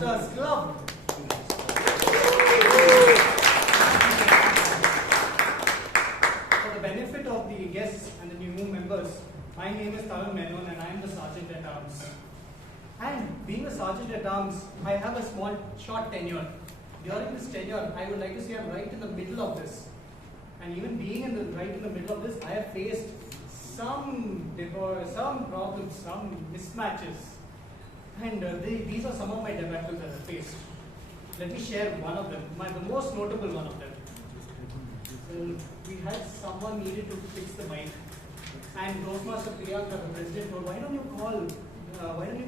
Toastmasters Club. For the benefit of the guests and the new members, my name is Taran Menon and I am the Sergeant at Arms. And being a Sergeant at Arms, I have a short tenure. During this tenure, I would like to say I'm right in the middle of this. And even being right in the middle of this, I have faced some problems, some mismatches. And these are some of my debacles that I faced. Let me share one of them, the most notable one of them. We had someone needed to fix the mic. And Toastmaster Priyanka, the president, told, why don't you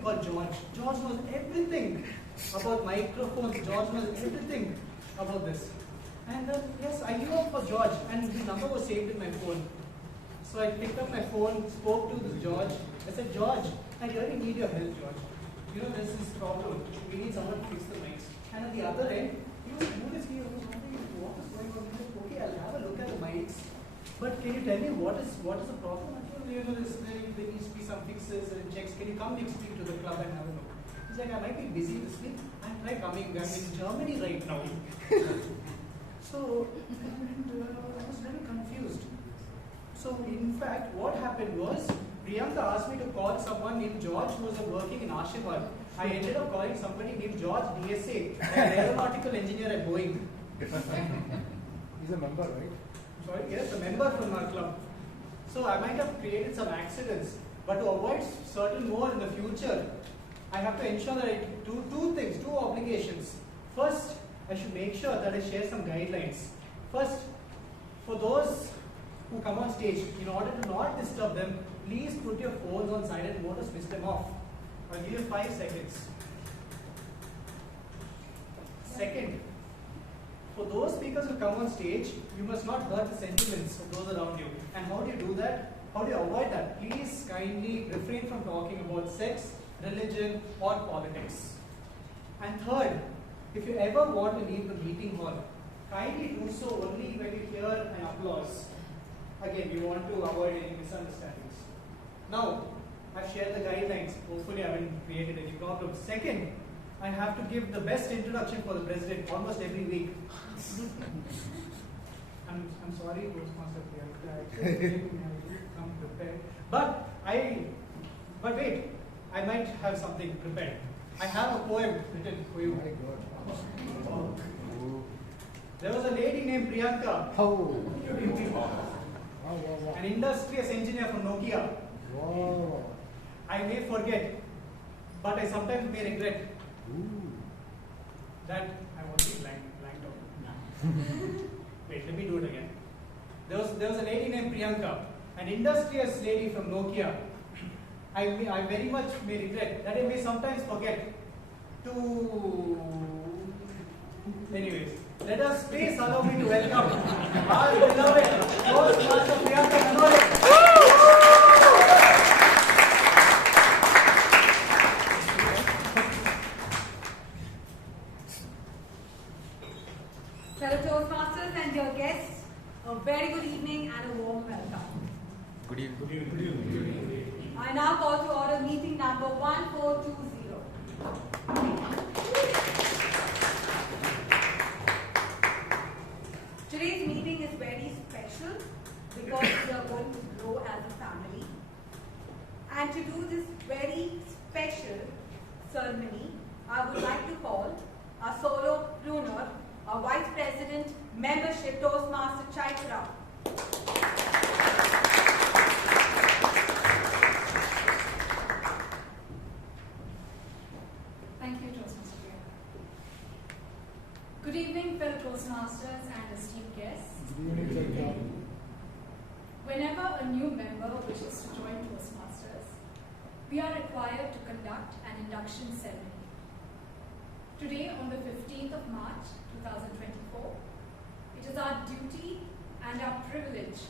call George? George knows everything about microphones. George knows everything about this. And yes, I knew for George, and his number was saved in my phone. So I picked up my phone, spoke to George. I said, George, I really need your help, George. You know, there's this problem. We need someone to fix the mics. And at the other end, he was wondering, what is going on? Okay, I'll have a look at the mics. But can you tell me what is the problem? I told you, there needs to be some fixes and checks. Can you come next week to the club and have a look? He's like, I might be busy this week. I'm coming. I'm in Germany right now. So I was very confused. So in fact, what happened was, Priyanka asked me to call someone named George who was working in Ashirwad. I ended up calling somebody named George DSA, an aeronautical engineer at Boeing. He's a member, right? Sorry, yes, a member from our club. So I might have created some accidents, but to avoid certain more in the future, I have to ensure that I do two obligations. First, I should make sure that I share some guidelines. First, for those who come on stage, in order to not disturb them, please put your phones on silent mode or switch them off. I'll give you 5 seconds. Second, for those speakers who come on stage, you must not hurt the sentiments of those around you. And how do you do that? How do you avoid that? Please kindly refrain from talking about sex, religion, or politics. And third, if you ever want to leave the meeting hall, kindly do so only when you hear an applause. Again, you want to avoid any misunderstandings. Now, I've shared the guidelines. Hopefully, I haven't created any problems. Second, I have to give the best introduction for the president almost every week. I'm sorry, Toastmaster Priyanka. I didn't come prepared. But wait, I might have something prepared. I have a poem written for you. Oh. There was a lady named Priyanka. Oh. An industrious engineer from Nokia. Wow. I may forget, but I sometimes may regret that I was blanked out. Wait, let me do it again. There was a lady named Priyanka, an industrious lady from Nokia. I very much may regret that I may sometimes forget to. Anyways, let us please allow me to welcome our beloved Toastmaster Priyanka Rannorey. Fellow Toastmasters and your guests, a very good evening and a warm welcome. Good evening. Good evening. I now call to order meeting number 1420. Today's meeting is very special because we are going to grow as a family. And to do this very special ceremony, I would like to call our solo crooner, our Vice President, Membership Toastmaster Chaitra. Thank you, Toastmaster Priyanka. Good evening, fellow Toastmasters and esteemed guests. Good evening, Whenever a new member wishes to join Toastmasters, we are required to conduct an induction ceremony. Today, on the 15th of March 2024, it is our duty and our privilege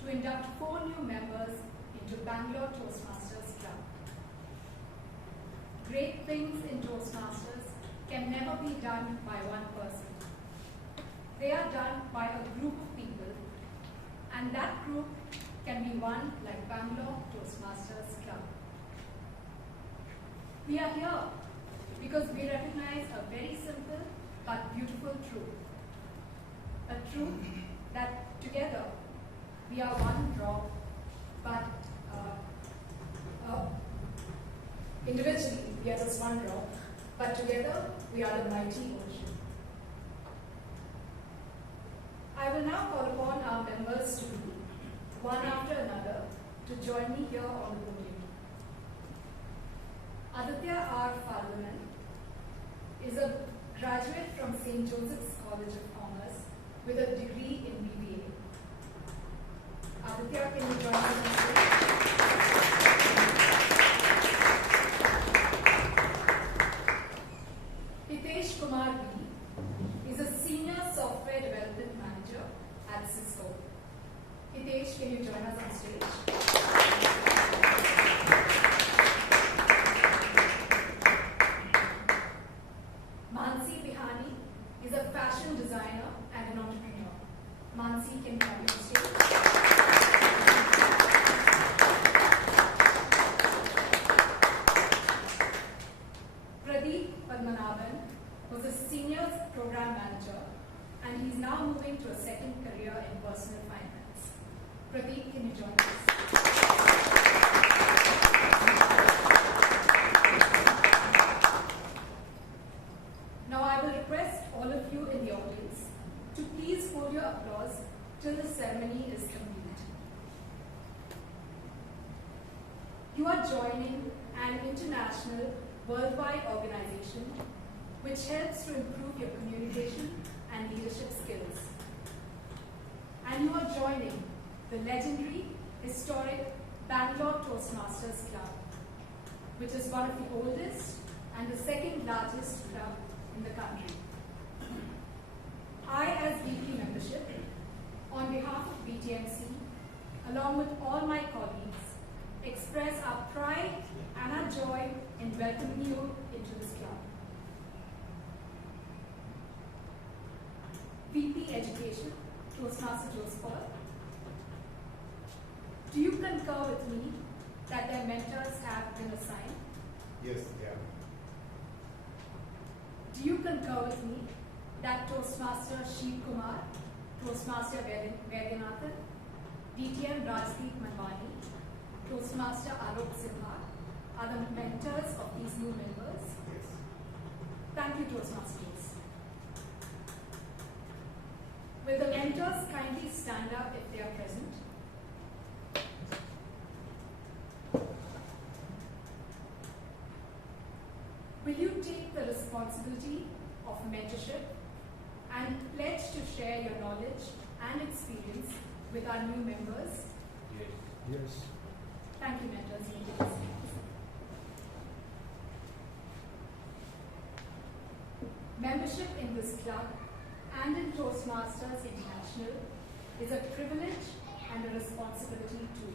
to induct 4 new members into Bangalore Toastmasters Club. Great things in Toastmasters can never be done by one person. They are done by a group of people, and that group can be one like Bangalore Toastmasters Club. We are here because we recognize truth. A truth that together we are one drop, but individually we are just one drop, but together we are the mighty ocean. I will now call upon our members to be, one after another, to join me here on the podium. Aditya R. Falgunan is a graduate from St. Joseph's College of Commerce with a degree in BBA. Aditya, can you join us on stage? Hitesh Kumar B is a senior software development manager at Cisco. Hitesh, can you join us on stage? Is a fashion designer and an entrepreneur. Mansi, can you come on stage? Pradeep Padmanabhan was a senior program manager and he's now moving to a second career in personal finance. Pradeep, can you join us? Now I will request all of you in the audience to please hold your applause till the ceremony is complete. You are joining an international, worldwide organization which helps to improve your communication and leadership skills. And you are joining the legendary, historic Bangalore Toastmasters Club, which is one of the oldest and the second largest club in the country. I, as VP membership, on behalf of BTMC, along with all my colleagues, express our pride and our joy in welcoming you into this club. VP Education, Toastmaster Joseph Paul. Do you concur with me that their mentors have been assigned? Yes, yeah. Do you concur with me that Toastmaster Shiv Kumar, Toastmaster Vaidyanath, DTM Rajdeep Manwani, Toastmaster Alok Sinha are the mentors of these new members? Yes. Thank you, Toastmasters. Will the mentors kindly stand up if they are present? Will you take the responsibility of mentorship and pledge to share your knowledge and experience with our new members? Yes. Yes. Thank you, mentors. Membership in this club and in Toastmasters International is a privilege and a responsibility too.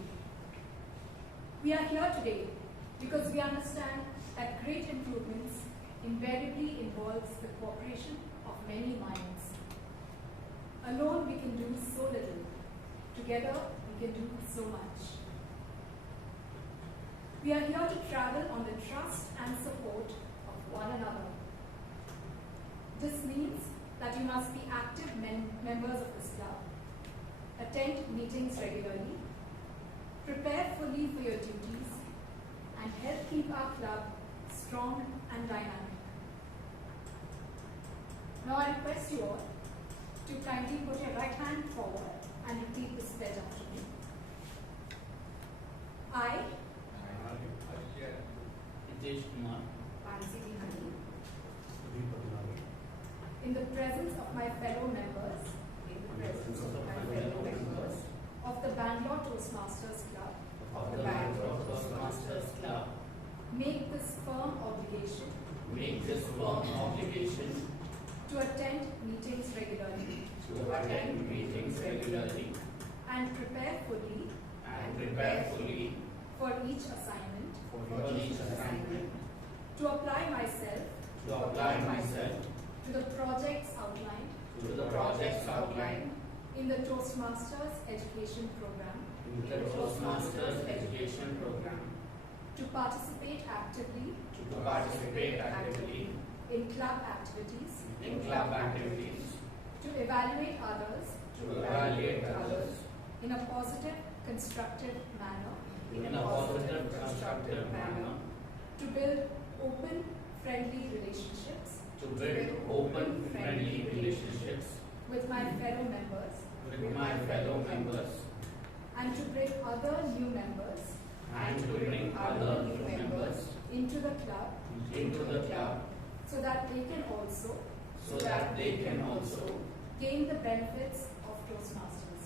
We are here today because we understand that great improvements invariably involves the cooperation of many minds. Alone we can do so little. Together we can do so much. We are here to travel on the trust and support of one another. This means that you must be active members of this club, attend meetings regularly, prepare fully for your duties, and help keep our club strong and dynamic. Now I request you all to kindly put your right hand forward and repeat this pledge after me. I, Hitesh Kumar, in the presence of my fellow members, of the Bangalore Toastmasters Club, make this firm obligation to attend meetings regularly and prepare fully for each assignment, to apply myself to the projects outlined in the Toastmasters education program, to participate actively in club activities to evaluate others in a positive, constructive manner, to build open, friendly relationships with my fellow members, and to bring other new members into the club so that they can also gain the benefits of Toastmasters.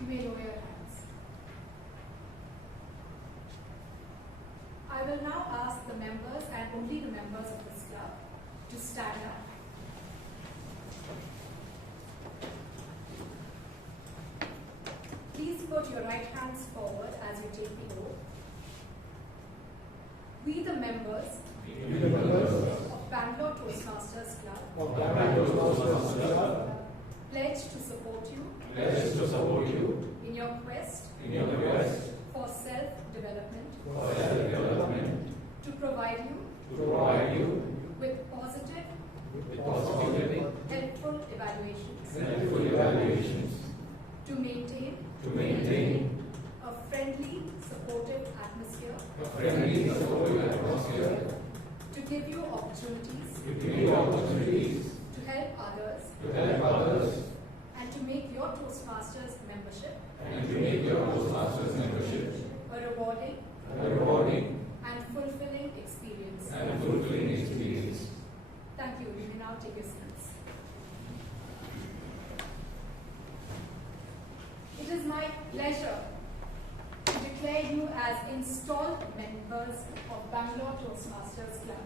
You may lower your hands. I will now ask the members and only the members of this club to stand up. Please put your right hands forward as you take the oath. We the members of Bangalore Toastmasters Club pledge to support you in your quest for self-development, to provide you with positive, helpful evaluations, to maintain a friendly, supportive atmosphere, to give you opportunities to help others, and to make your Toastmasters membership a rewarding and fulfilling experience. Thank you. You may now take your seats. It is my pleasure to declare you as installed members of Bangalore Toastmasters Club.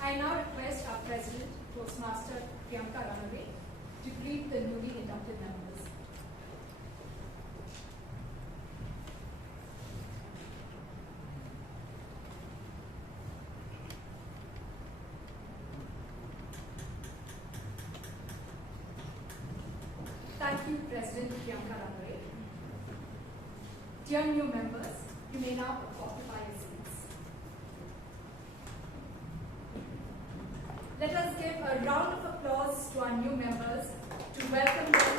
I now request our President, Toastmaster Priyanka to greet the newly inducted members. Thank you, President Priyanka. Dear new members, you may now occupy your seats. Let us give a round of applause to our new members to welcome them.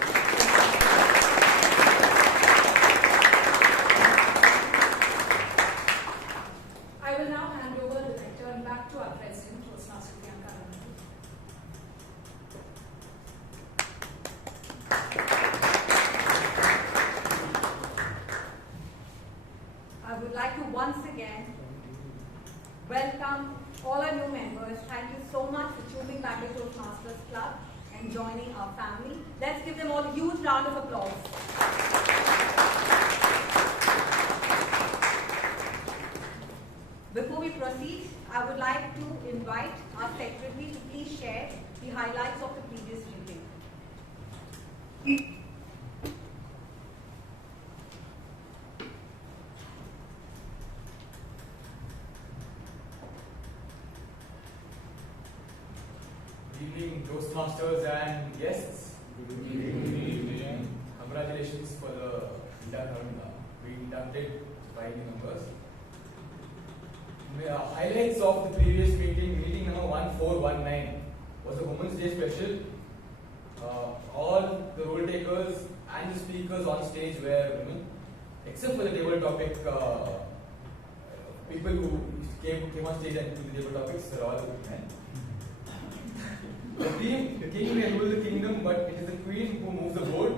I will now hand over the lectern back to our President, Toastmaster Priyanka. I would like to once again welcome all our new members. Thank you so much for choosing Bangalore Toastmasters Club and joining our family. Let's give them all a huge round of applause. Before we proceed, I would like to invite our secretary to please share the highlights of the previous meeting. Good evening, Toastmasters and guests. Good evening. Congratulations for the induction. We inducted 5 new members. Highlights of the previous meeting number 1419, was a Women's Day special. All the role takers and the speakers on stage were women, except for the table topic. People who came on stage and took the table topics are all men. The king may rule the kingdom, but it is the queen who moves the board.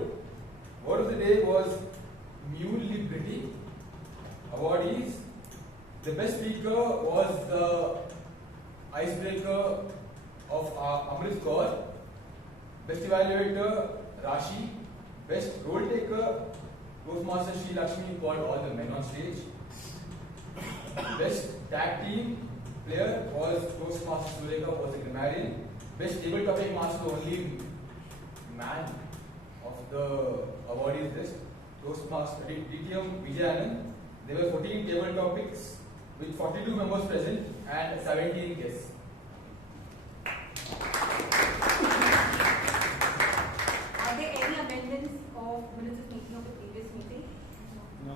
Word of the day was Mule Liberty. Awardees. The best speaker was the icebreaker of Amrit Kaur. Best evaluator, Rashi. Best role taker, Toastmaster Sri Lakshmi called all the men on stage. Best tag team player was Toastmaster Sureka, was a grammarian. Best table topic master, only man of the awardees list. Toastmaster DTM Vijayanand. There were 14 table topics with 42 members present and 17 guests. Are there any amendments of minutes of meeting of the previous meeting? No.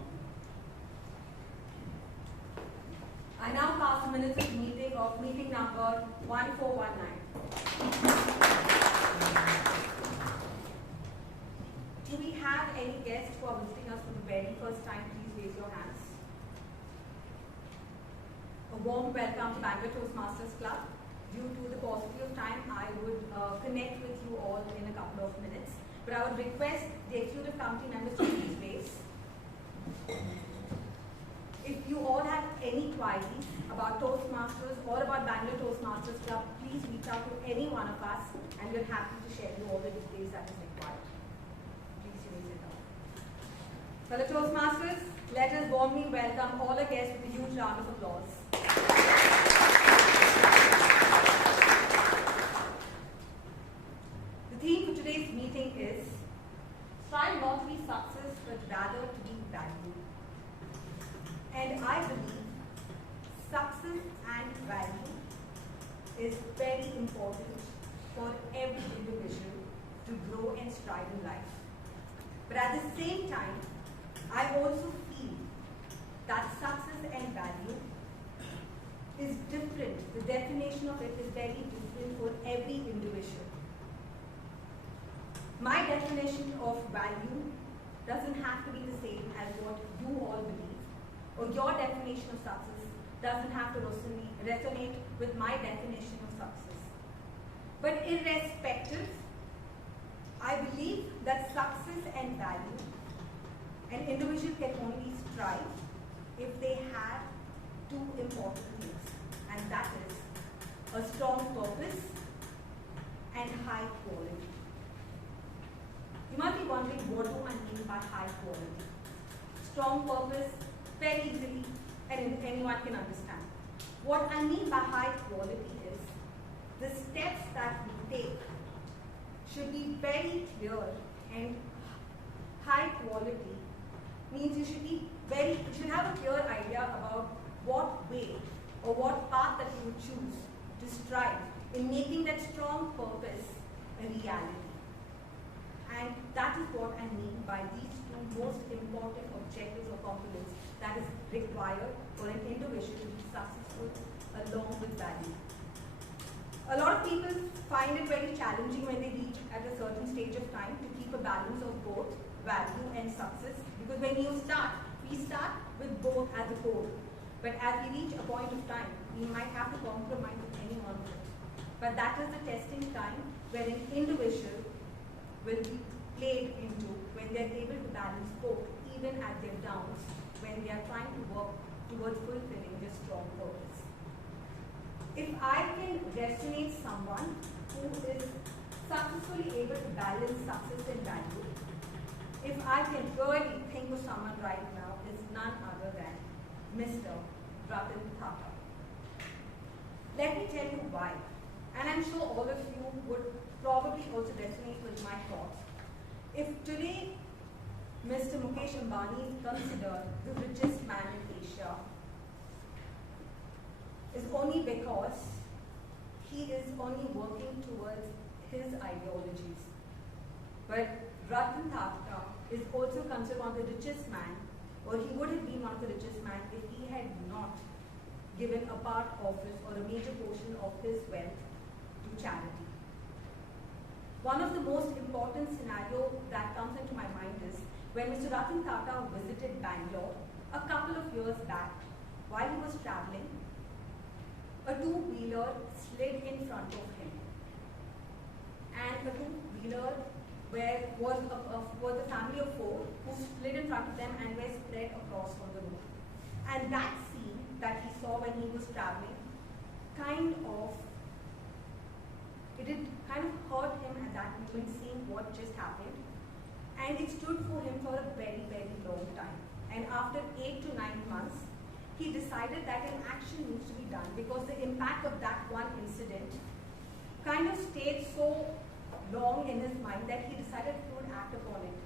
guests who are visiting us for the very first time, please raise your hands. A warm welcome to Bangalore Toastmasters Club. Due to the paucity of time, I would connect with you all in a couple of minutes. But I would request the executive committee members to please raise. If you all have any queries about Toastmasters or about Bangalore Toastmasters Club, please reach out to any one of us and we're happy to share you all the details that is required. Please raise it up. Fellow Toastmasters, let us warmly welcome all our guests with a huge round of applause. The theme for today's meeting is strive not to be success, but rather to be value. And I believe success and value is very important for every individual to grow and strive in life. But at the same time, I also feel that success and value is different. The definition of it is very different for every individual. My definition of value doesn't have to be the same as what you all believe, or your definition of success doesn't have to resonate with my definition of success. But irrespective, I believe that success and value, an individual can only strive if they have two important things, and that is a strong purpose and high quality. You might be wondering, what do I mean by high quality? Strong purpose, very easily, and anyone can understand. What I mean by high quality is the steps that we take should be very clear, and high quality means you should have a clear idea about what way or what path that you would choose to strive in making that strong purpose a reality. And that is what I mean by these two most important objectives or components that is required for an individual to be successful along with value. A lot of people find it very challenging when they reach at a certain stage of time to keep a balance of both value and success, because when you start, we start with both as a goal. But as we reach a point of time, we might have to compromise with any one of it. But that is the testing time where an individual will be played into when they are able to balance both, even at their downs, when they are trying to work towards fulfilling their strong purpose. If I can resonate someone who is successfully able to balance success and value, if I can really think of someone right now, is none other than Mr. Ratan Tata. Let me tell you why. And I'm sure all of you would probably also resonate with my thoughts. If today Mr. Mukesh Ambani is considered the richest man in Asia, is only because he is only working towards his ideologies. But Ratan Tata is also considered one of the richest man, or he would have been one of the richest man if he had not given a part of his or a major portion of his wealth to charity. One of the most important scenarios that comes into my mind is when Mr. Ratan Tata visited Bangalore a couple of years back. While he was traveling, a two-wheeler slid in front of him. And the two-wheeler was a family of four who slid in front of them and were spread across on the road. And that scene that he saw when he was traveling it kind of hurt him at that moment, seeing what just happened. And it stood for him for a very, very long time. And after 8 to 9 months, he decided that an action needs to be done, because the impact of that one incident kind of stayed so long in his mind that he decided he would act upon it.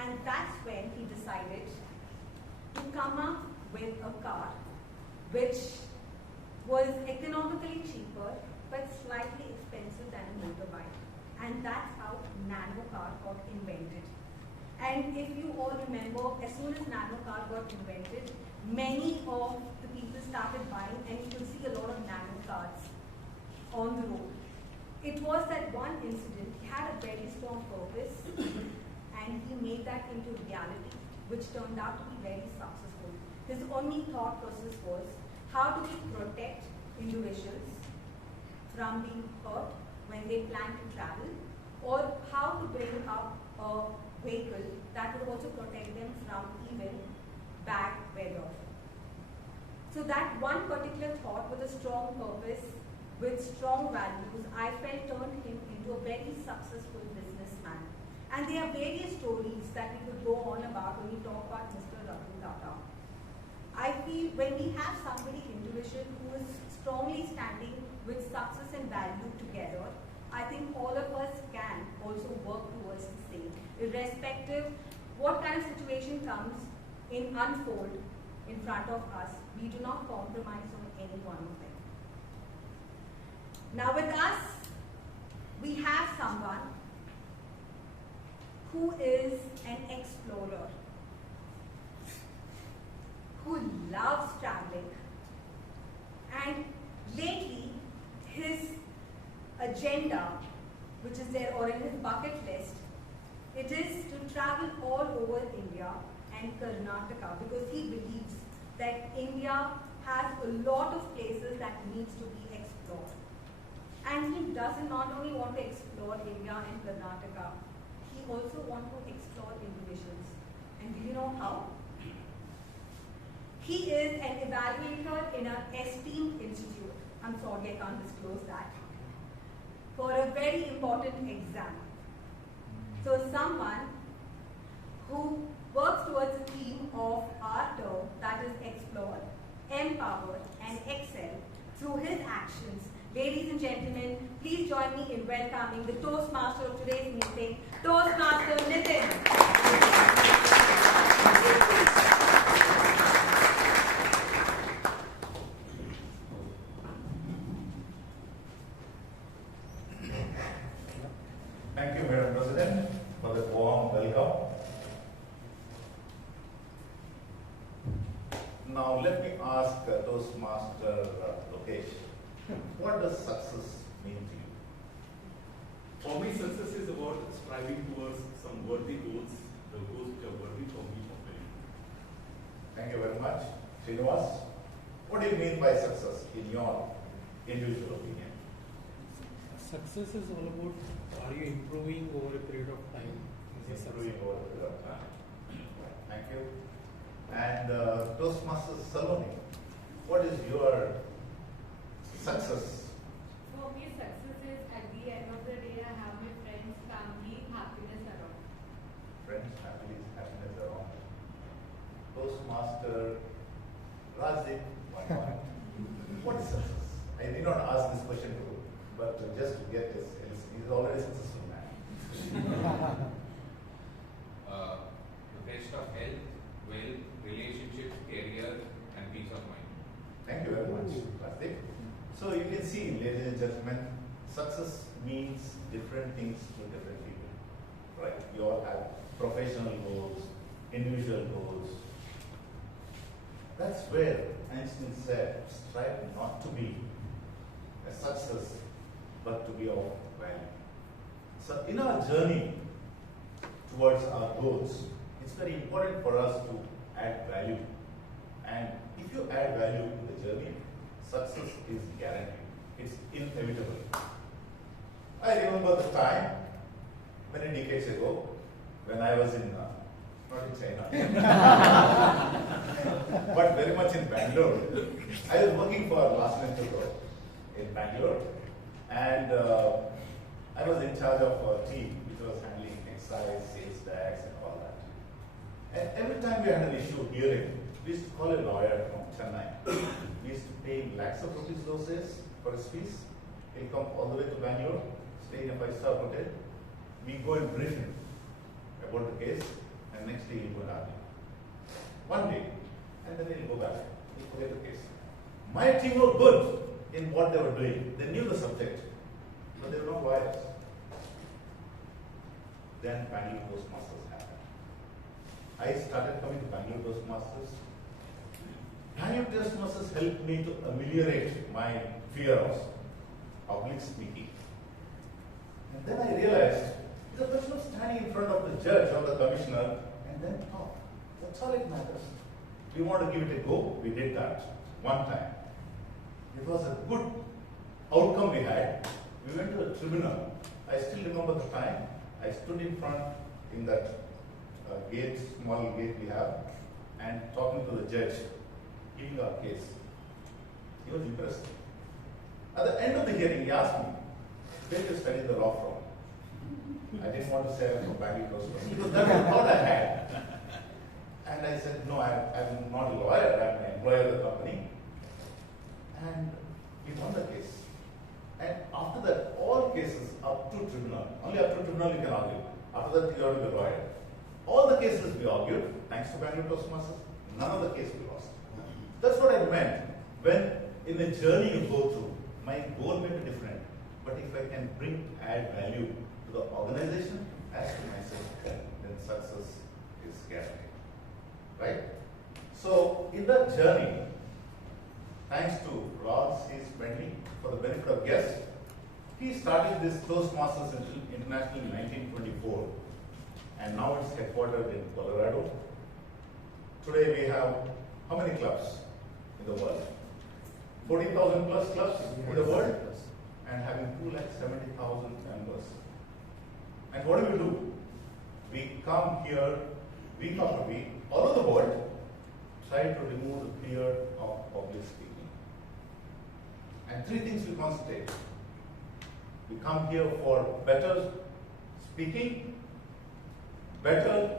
And that's when he decided to come up with a car which was economically cheaper but slightly expensive than a motorbike. And that's how nano car got invented. And if you all remember, as soon as nano car got invented, many of the people started buying, and you could see a lot of nano cars on the road. It was that one incident, he had a very strong purpose, and he made that into reality. which turned out to be very successful. His only thought process was, how do we protect individuals from being hurt when they plan to travel, or how to bring up a vehicle that would also protect them from even bad weather. So that one particular thought with a strong purpose, with strong values, I felt turned him into a very successful businessman. And there are various stories that we could go on about when we talk about Mr. Ratan Tata. I feel when we have somebody individual who is strongly standing with success and value together, I think all of us can also work towards the same. Irrespective what kind of situation comes in unfold in front of us, we do not compromise on any one of them. Now with us, we have someone who is an explorer, who loves traveling, and lately his agenda, which is there or in his bucket list, it is to travel all over India and Karnataka, because he believes that India has a lot of places that needs to be explored. And he doesn't not only want to explore India and Karnataka, he also wants to explore individuals. And do you know how? He is an evaluator in an esteemed institute. I'm sorry, I can't disclose that. For a very important exam. So someone who works towards the theme of our term, that is explore, empower, and excel through his actions. Ladies and gentlemen, please join me in welcoming the Toastmaster of today's meeting, Toastmaster Nithin. Thank you, Madam President, for the warm welcome. Now, let me ask Toastmaster Lokesh, what does success mean to you? For me, success is about striving towards some worthy goals, the goals which are worthy for me of living. Thank you very much. Srinivas, what do you mean by success in your individual opinion? Success is all about, are you improving over a period of time? Is a Improving success. over a period of time. Thank you. And Toastmasters Saloni, what is your success? For me, success is at the end of the day, I have my friends, family, happiness around. Friends, families, happiness around. Toastmaster Razik, what is success? I did not ask this question to you, but just to get this, he's already a successful man. The best of health, wealth, relationships, career, and peace of mind. Thank you very much, Razik. So you can see, ladies and gentlemen, success means different things to different people, right? You all have professional goals, individual goals. That's where Einstein said, strive not to be a success, but to be of value. So in our journey towards our goals, it's very important for us to add value. And if you add value to the journey, success is guaranteed. It's inevitable. I remember the time, many decades ago, when I was in, not in China, but very much in Bangalore. I was working for Last Venture in Bangalore, and I was in charge of a team which was handling excise, sales tax, and all that. And every time we had an issue hearing, we used to call a lawyer from Chennai. We used to pay lakhs of rupees those days for his fees. He'll come all the way to Bangalore, stay in a 5-star hotel. We go and brief him about the case, and next day he'll go and argue. One day, and then he'll go back. He'll forget the case. My team were good in what they were doing. They knew the subject, but they were not lawyers. Then Bangalore Toastmasters happened. I started coming to Bangalore Toastmasters. Bangalore Toastmasters helped me to ameliorate my fear of public speaking. And then I realized the person was standing in front of the judge or the commissioner and then talk. That's all it matters. We want to give it a go. We did that one time. It was a good outcome we had. We went to a tribunal. I still remember the time. I stood in front in that gate, small gate we have, and talking to the judge, giving our case. He was impressed. At the end of the hearing, he asked me, where did you study the law from? I didn't want to say I'm from Bangalore Toastmasters because that's the thought I had. And I said, no, I'm not a lawyer, I'm an employee of the company. And we won the case. And after that, all cases up to tribunal, only up to tribunal you can argue. After that, you have to be a lawyer. All the cases we argued, thanks to Bangalore Toastmasters, none of the cases we lost. That's what I meant. When in the journey you go through, my goal may be different, but if I can add value to the organization as to myself, then success is guaranteed. Right? So, in that journey, thanks to Rod C. Pandey, for the benefit of guests, he started this Toastmasters International in 1924, and now it's headquartered in Colorado. Today we have how many clubs in the world? 40,000 plus clubs in the world, and having 270,000 members. And what do? We come here week after week, all over the world, try to remove the fear of public speaking. And three things we concentrate. We come here for better speaking, better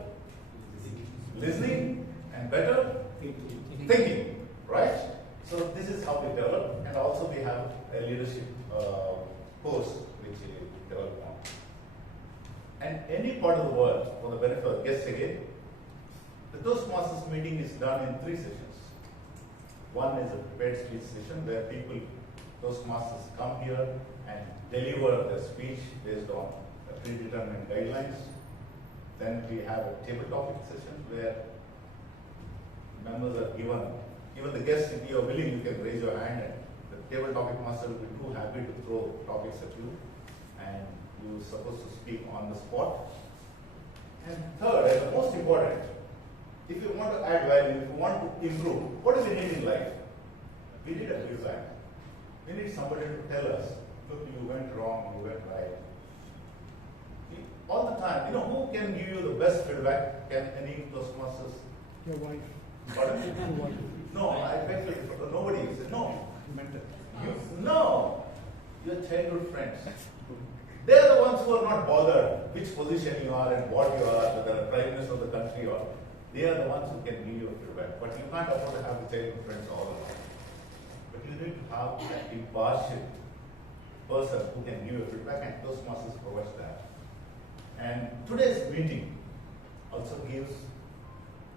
listening, and better thinking, right? So this is how we develop, and also we have a leadership course which we develop on. And any part of the world, for the benefit of guests again, the Toastmasters meeting is done in 3 sessions. One is a prepared speech session where people, Toastmasters come here and deliver their speech based on predetermined guidelines. Then we have a table topic session where members are given, even the guests, if you are willing, you can raise your hand and the table topic master will be too happy to throw topics at you and you're supposed to speak on the spot. And third, and the most important, if you want to add value, if you want to improve, what do we need in life? We need a feedback. We need somebody to tell us, look, you went wrong, you went right. All the time, who can give you the best feedback? Can any Toastmasters? Your wife. Pardon? Your wife. No, I beg to differ. Nobody said no. No, your childhood friends. They are the ones who are not bothered which position you are and what you are, whether the prime minister of the country or. They are the ones who can give you feedback. But you can't afford to have the childhood friends all along. But you need to have an impartial person who can give you feedback, and Toastmasters provides that. And today's meeting also gives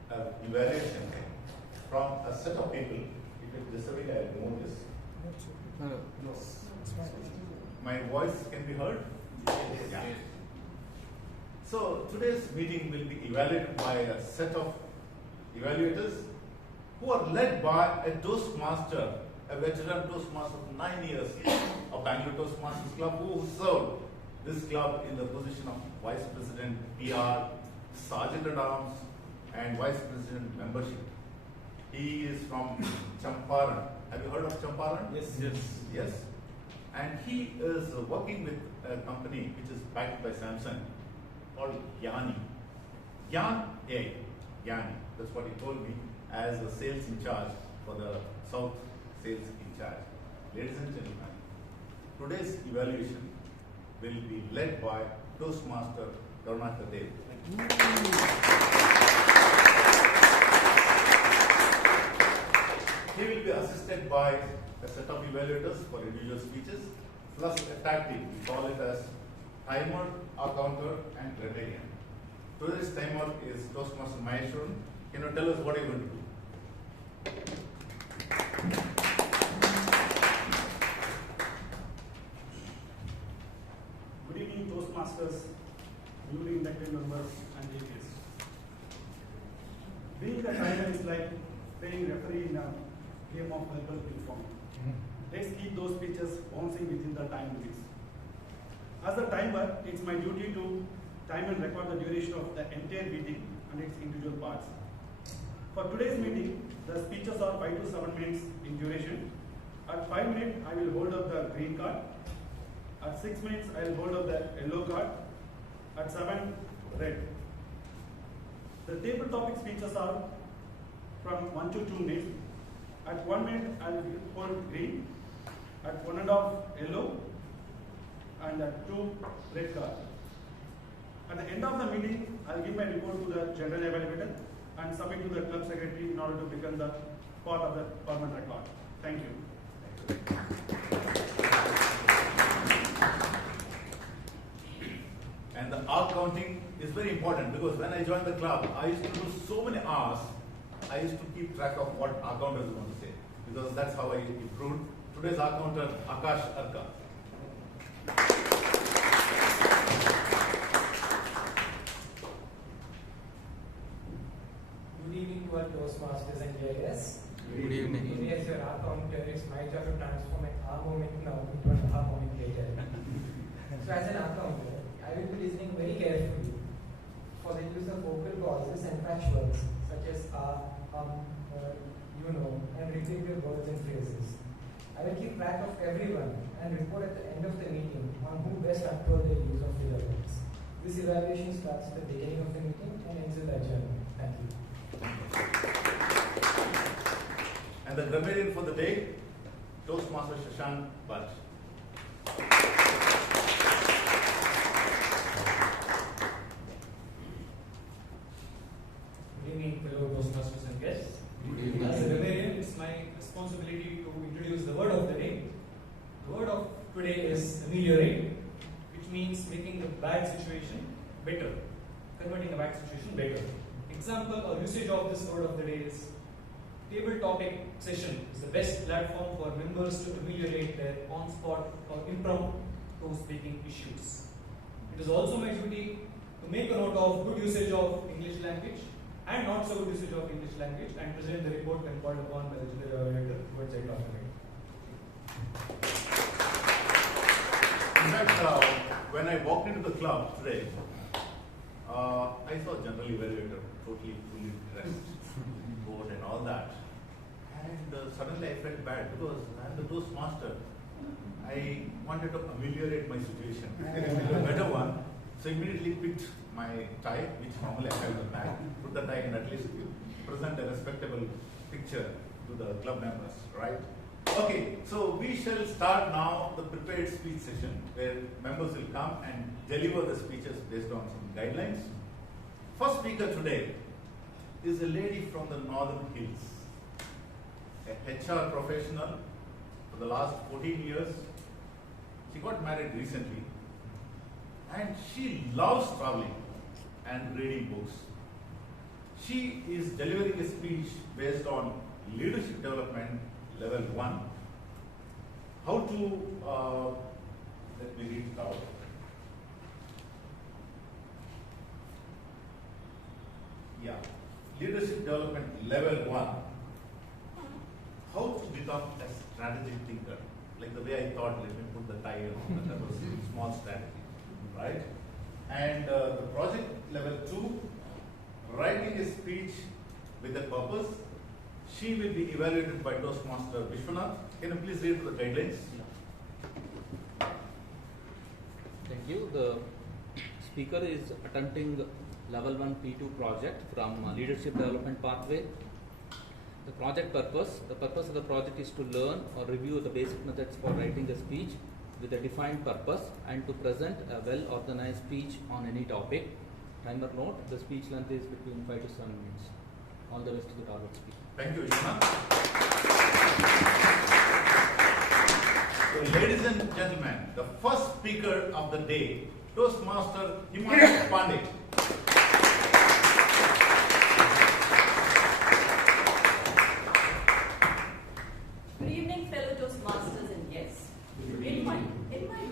an evaluation from a set of people. If it's disturbing, I remove this. No. My voice can be heard? Yeah. So today's meeting will be evaluated by a set of evaluators who are led by a Toastmaster, a veteran Toastmaster of 9 years of Bangalore Toastmasters Club, who served this club in the position of Vice President PR, Sergeant at Arms, and Vice President Membership. He is from Champaran. Have you heard of Champaran? Yes. And he is working with a company which is backed by Samsung called Gyani. Gyani. That's what he told me as a sales in charge for the South sales in charge. Ladies and gentlemen, today's evaluation will be led by Toastmaster Karunakar. He will be assisted by a set of evaluators for individual speeches, plus a tag team. We call it as timer, accounter, and grammarian. Today's timer is Toastmaster Maheswaran. Can you tell us what you're going to do? Good evening, Toastmasters, newly inducted members, and guests. Being a timer is like playing referee in a game of verbal ping pong. Let's keep those pitches bouncing within the time limits. As a timer, it's my duty to time and record the duration of the entire meeting and its individual parts. For today's meeting, the speeches are 5 to 7 minutes in duration. At 5 minutes, I will hold up the green card. At 6 minutes, I will hold up the yellow card. At 7, red. The table topic speeches are from 1 to 2 minutes. At 1 minute, I will hold green. At 1.5, yellow. And at 2, red card. At the end of the meeting, I will give my report to the general evaluator and submit to the club secretary in order to become the part of the permanent record. Thank you. And the hour counting is very important because when I joined the club, I used to do so many hours. I used to keep track of what our counters want to say because that's how I improved. Today's our counter, Akash, Arka. Good evening to our Toastmasters and GRS. Good evening. As your R counter, it's my job to transform an R moment now into an R moment later. So as an R counter, I will be listening very carefully for the use of vocal pauses and patchworks such as you know, and repetitive words and phrases. I will keep track of everyone and report at the end of the meeting on who best controlled the use of filler words. This evaluation starts at the beginning of the meeting and ends with adjournment. Thank you. And the grammarian for the day, Toastmaster Shashank, Bhat. Good evening, fellow Toastmasters and guests. Good evening. As a grammarian, it's my responsibility to introduce the word of the day. The word of today is ameliorate, which means making a bad situation better, converting a bad situation better. Example or usage of this word of the day is table topic session is the best platform for members to ameliorate their on-spot or impromptu speaking issues. It is also my duty to make a note of good usage of English language and not so good usage of English language and present the report when called upon by the general evaluator towards the end of the meeting. In fact, when I walked into the club today, I saw general evaluator totally fully dressed, board and all that. And suddenly I felt bad because I am the Toastmaster. I wanted to ameliorate my situation, a better one. So immediately picked my tie, which normally I have in the back, put the tie and at least present a respectable picture to the club members, right? Okay, so we shall start now the prepared speech session where members will come and deliver the speeches based on some guidelines. First speaker today is a lady from the Northern Hills, a HR professional for the last 14 years. She got married recently and she loves traveling and reading books. She is delivering a speech based on leadership development level 1. How to, let me read it out. Yeah, leadership development level 1. How to become a strategic thinker. Like the way I thought, let me put the tie on, that was a small strategy, right? And the project level 2, writing a speech with a purpose. She will be evaluated by Toastmaster Vishwanath. Can you please read the guidelines? Thank you. The speaker is attempting level 1 P2 project from Leadership Development Pathway. The project purpose. The purpose of the project is to learn or review the basic methods for writing a speech with a defined purpose and to present a well-organized speech on any topic. Timer note, the speech length is between 5 to 7 minutes. All the best to the target speaker. Thank you, Vishwanath. So, ladies and gentlemen, the first speaker of the day, Toastmaster Himani Pandey. Good evening, fellow Toastmasters and guests. In my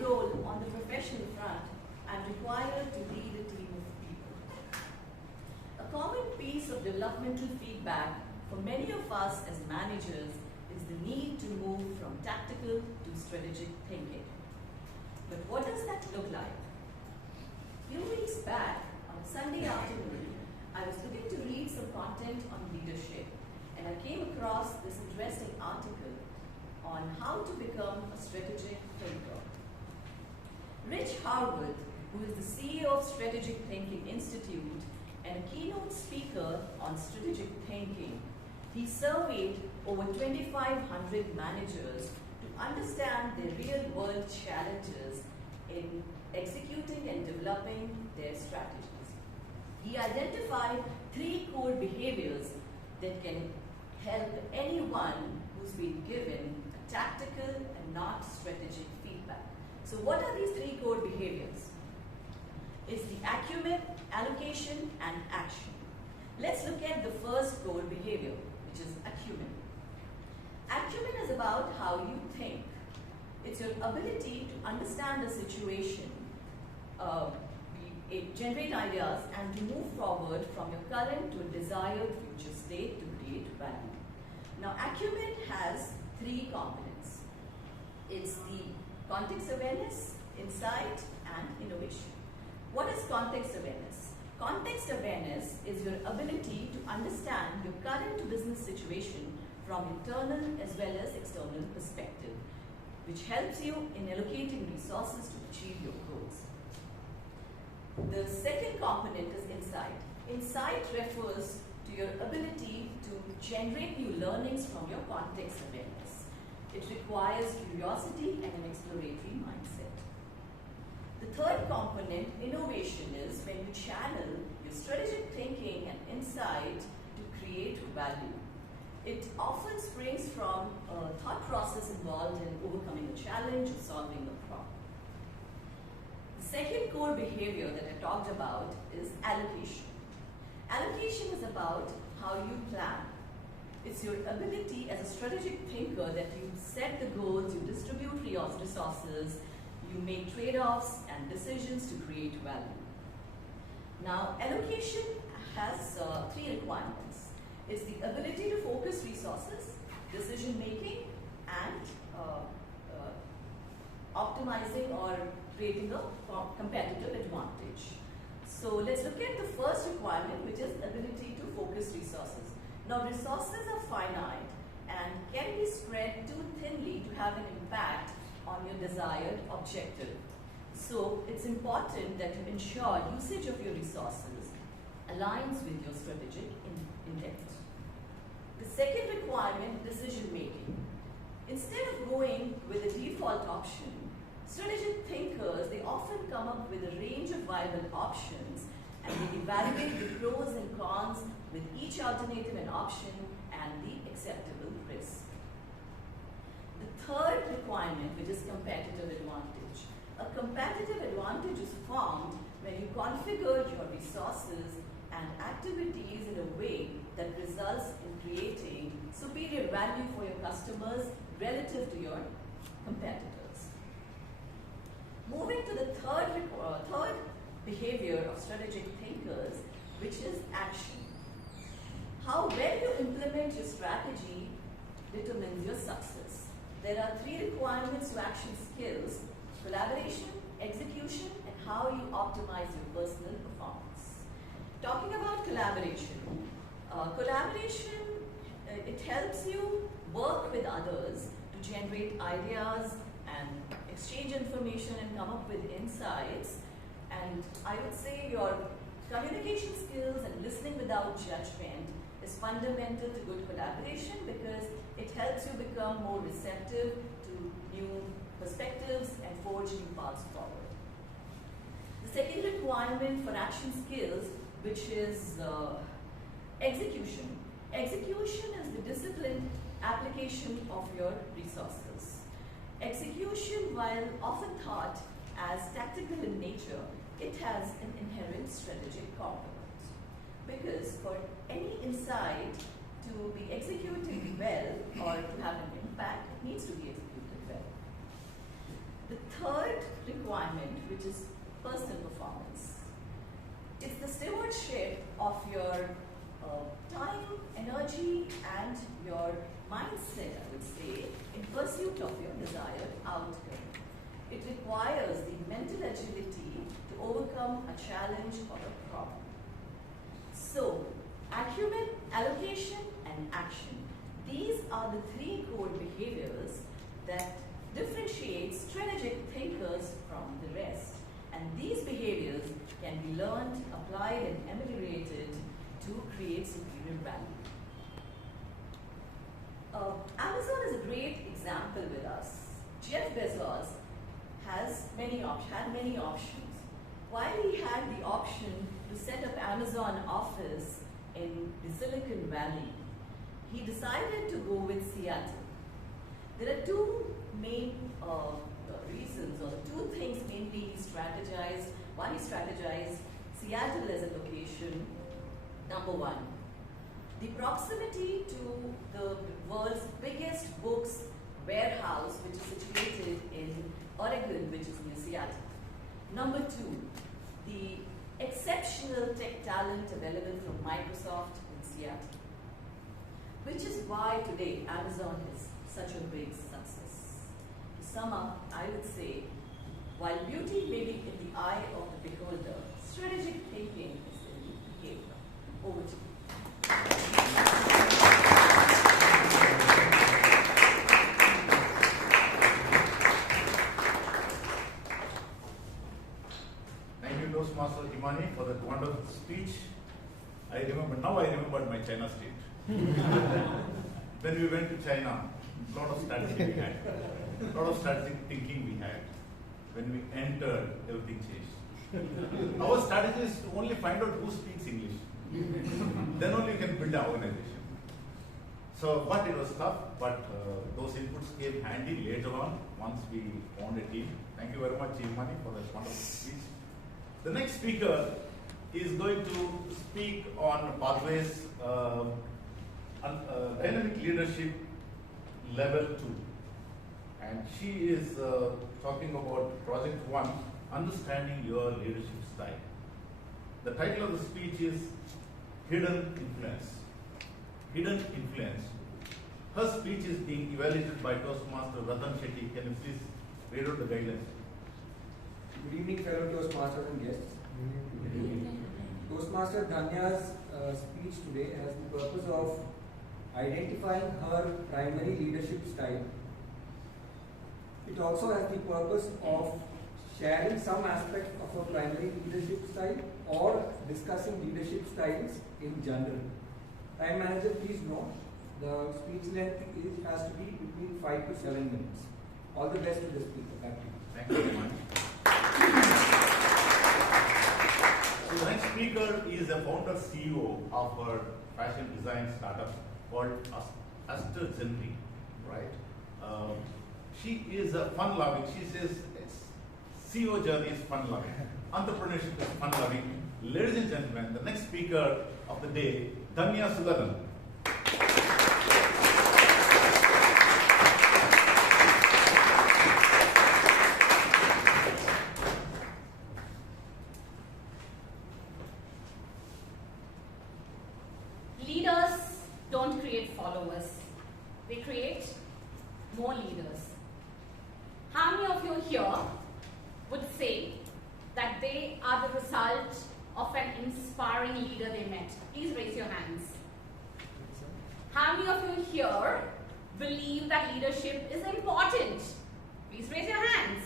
role on the professional front, I'm required to lead a team of people. A common piece of developmental feedback for many of us as managers is the need to move from tactical to strategic thinking. But what does that look like? A few weeks back, on Sunday afternoon, I was looking to read some content on leadership on how to become a strategic thinker. Rich Harwood, who is the CEO of Strategic Thinking Institute and a keynote speaker on strategic thinking, he surveyed over 2,500 managers to understand their real-world challenges in executing and developing their strategies. He identified 3 core behaviors that can help anyone who's been given a tactical and not strategic feedback. So what are these 3 core behaviors? It's the acumen, allocation, and action. Let's look at the first core behavior, which is acumen. Acumen is about how you think. It's your ability to understand the situation, generate ideas, and to move forward from your current to a desired future state to create value. Now, acumen has 3 components. It's the context awareness, insight, and innovation. What is context awareness? Context awareness is your ability to understand your current business situation from internal as well as external perspective, which helps you in allocating resources to achieve your goals. The second component is insight. Insight refers to your ability to generate new learnings from your context awareness. It requires curiosity and an exploratory mindset. The third component, innovation, is when you channel your strategic thinking and insight to create value. It often springs from a thought process involved in overcoming a challenge or solving a problem. The second core behavior that I talked about is allocation. Allocation is about how you plan. It's your ability as a strategic thinker that you set the goals, you distribute resources, you make trade-offs and decisions to create value. Now, allocation has 3 requirements. It's the ability to focus resources, decision-making, and optimizing or creating a competitive advantage. So let's look at the first requirement, which is ability to focus resources. Now, resources are finite and can be spread too thinly to have an impact on your desired objective. So it's important that you ensure usage of your resources aligns with your strategic intent. The second requirement, decision making. Instead of going with the default option, strategic thinkers, they often come up with a range of viable options and they evaluate the pros and cons with each alternative and option and the acceptable risk. The third requirement, which is competitive advantage. A competitive advantage is formed when you configure your resources and activities in a way that results in creating superior value for your customers relative to your competitors. Moving to the third behavior of strategic thinkers, which is action. How well you implement your strategy determines your success. There are 3 requirements to action skills: collaboration, execution, and how you optimize your personal performance. Talking about collaboration, it helps you work with others to generate ideas and exchange information and come up with insights. And I would say your communication skills and listening without judgment is fundamental to good collaboration because it helps you become more receptive to new perspectives and forge new paths forward. The second requirement for action skills, which is execution. Execution is the disciplined application of your resources. Execution, while often thought as tactical in nature, it has an inherent strategic component. Because for any insight to be executed well or to have an impact, it needs to be executed well. The third requirement, which is personal performance, it's the stewardship of your time, energy, and your mindset, I would say, in pursuit of your desired outcome. It requires the mental agility to overcome a challenge or a problem. So, acumen, allocation, and action. These are the 3 core behaviors that differentiates strategic thinkers from the rest. And these behaviors can be learned, applied, and ameliorated to create superior value. Amazon is a great example with us. Jeff Bezos had many options. While he had the option to set up Amazon office in the Silicon Valley, he decided to go with Seattle. There are two main reasons, or two things mainly he strategized. One, he strategized Seattle as a location. Number one, the proximity to the world's biggest books warehouse, which is situated in Oregon, which is near Seattle. Number two, the exceptional tech talent available from Microsoft in Seattle. Which is why today Amazon is such a big success. To sum up, I would say, while beauty may be in the eye of the beholder, strategic thinking is in the behavior. Over to you. Thank you, Toastmaster Himani, for that wonderful speech. I remembered my China state. When we went to China, a lot of strategy we had, a lot of strategic thinking we had. When we entered, everything changed. Our strategy is to only find out who speaks English. Then only you can build an organization. So, but it was tough, but those inputs came handy later on once we formed a team. Thank you very much, Himani, for that wonderful speech. The next speaker is going to speak on pathways, dynamic leadership level 2. And she is talking about project 1, understanding your leadership style. The title of the speech is Hidden Influence. Hidden Influence. Her speech is being evaluated by Toastmaster Shetty. Can you please read out the guidelines? Good evening, fellow Toastmasters and guests. Good evening. Toastmaster Dhanya's speech today has the purpose of identifying her primary leadership style. It also has the purpose of sharing some aspect of her primary leadership style or discussing leadership styles in general. Time manager, please note, the speech length has to be between 5 to 7 minutes. All the best to the speaker. Thank you. Thank you very much. So the next speaker is a founder CEO of her fashion design startup called Aster-Genry, right? She is a fun-loving. She says CEO journey is fun-loving. Entrepreneurship is fun-loving. Ladies and gentlemen, the next speaker of the day, Dhanya Sugathan. Leaders don't create followers. They create more leaders. How many of you here would say that they are the result of an inspiring leader they met? Please raise your hands. How many of you here believe that leadership is important? Please raise your hands.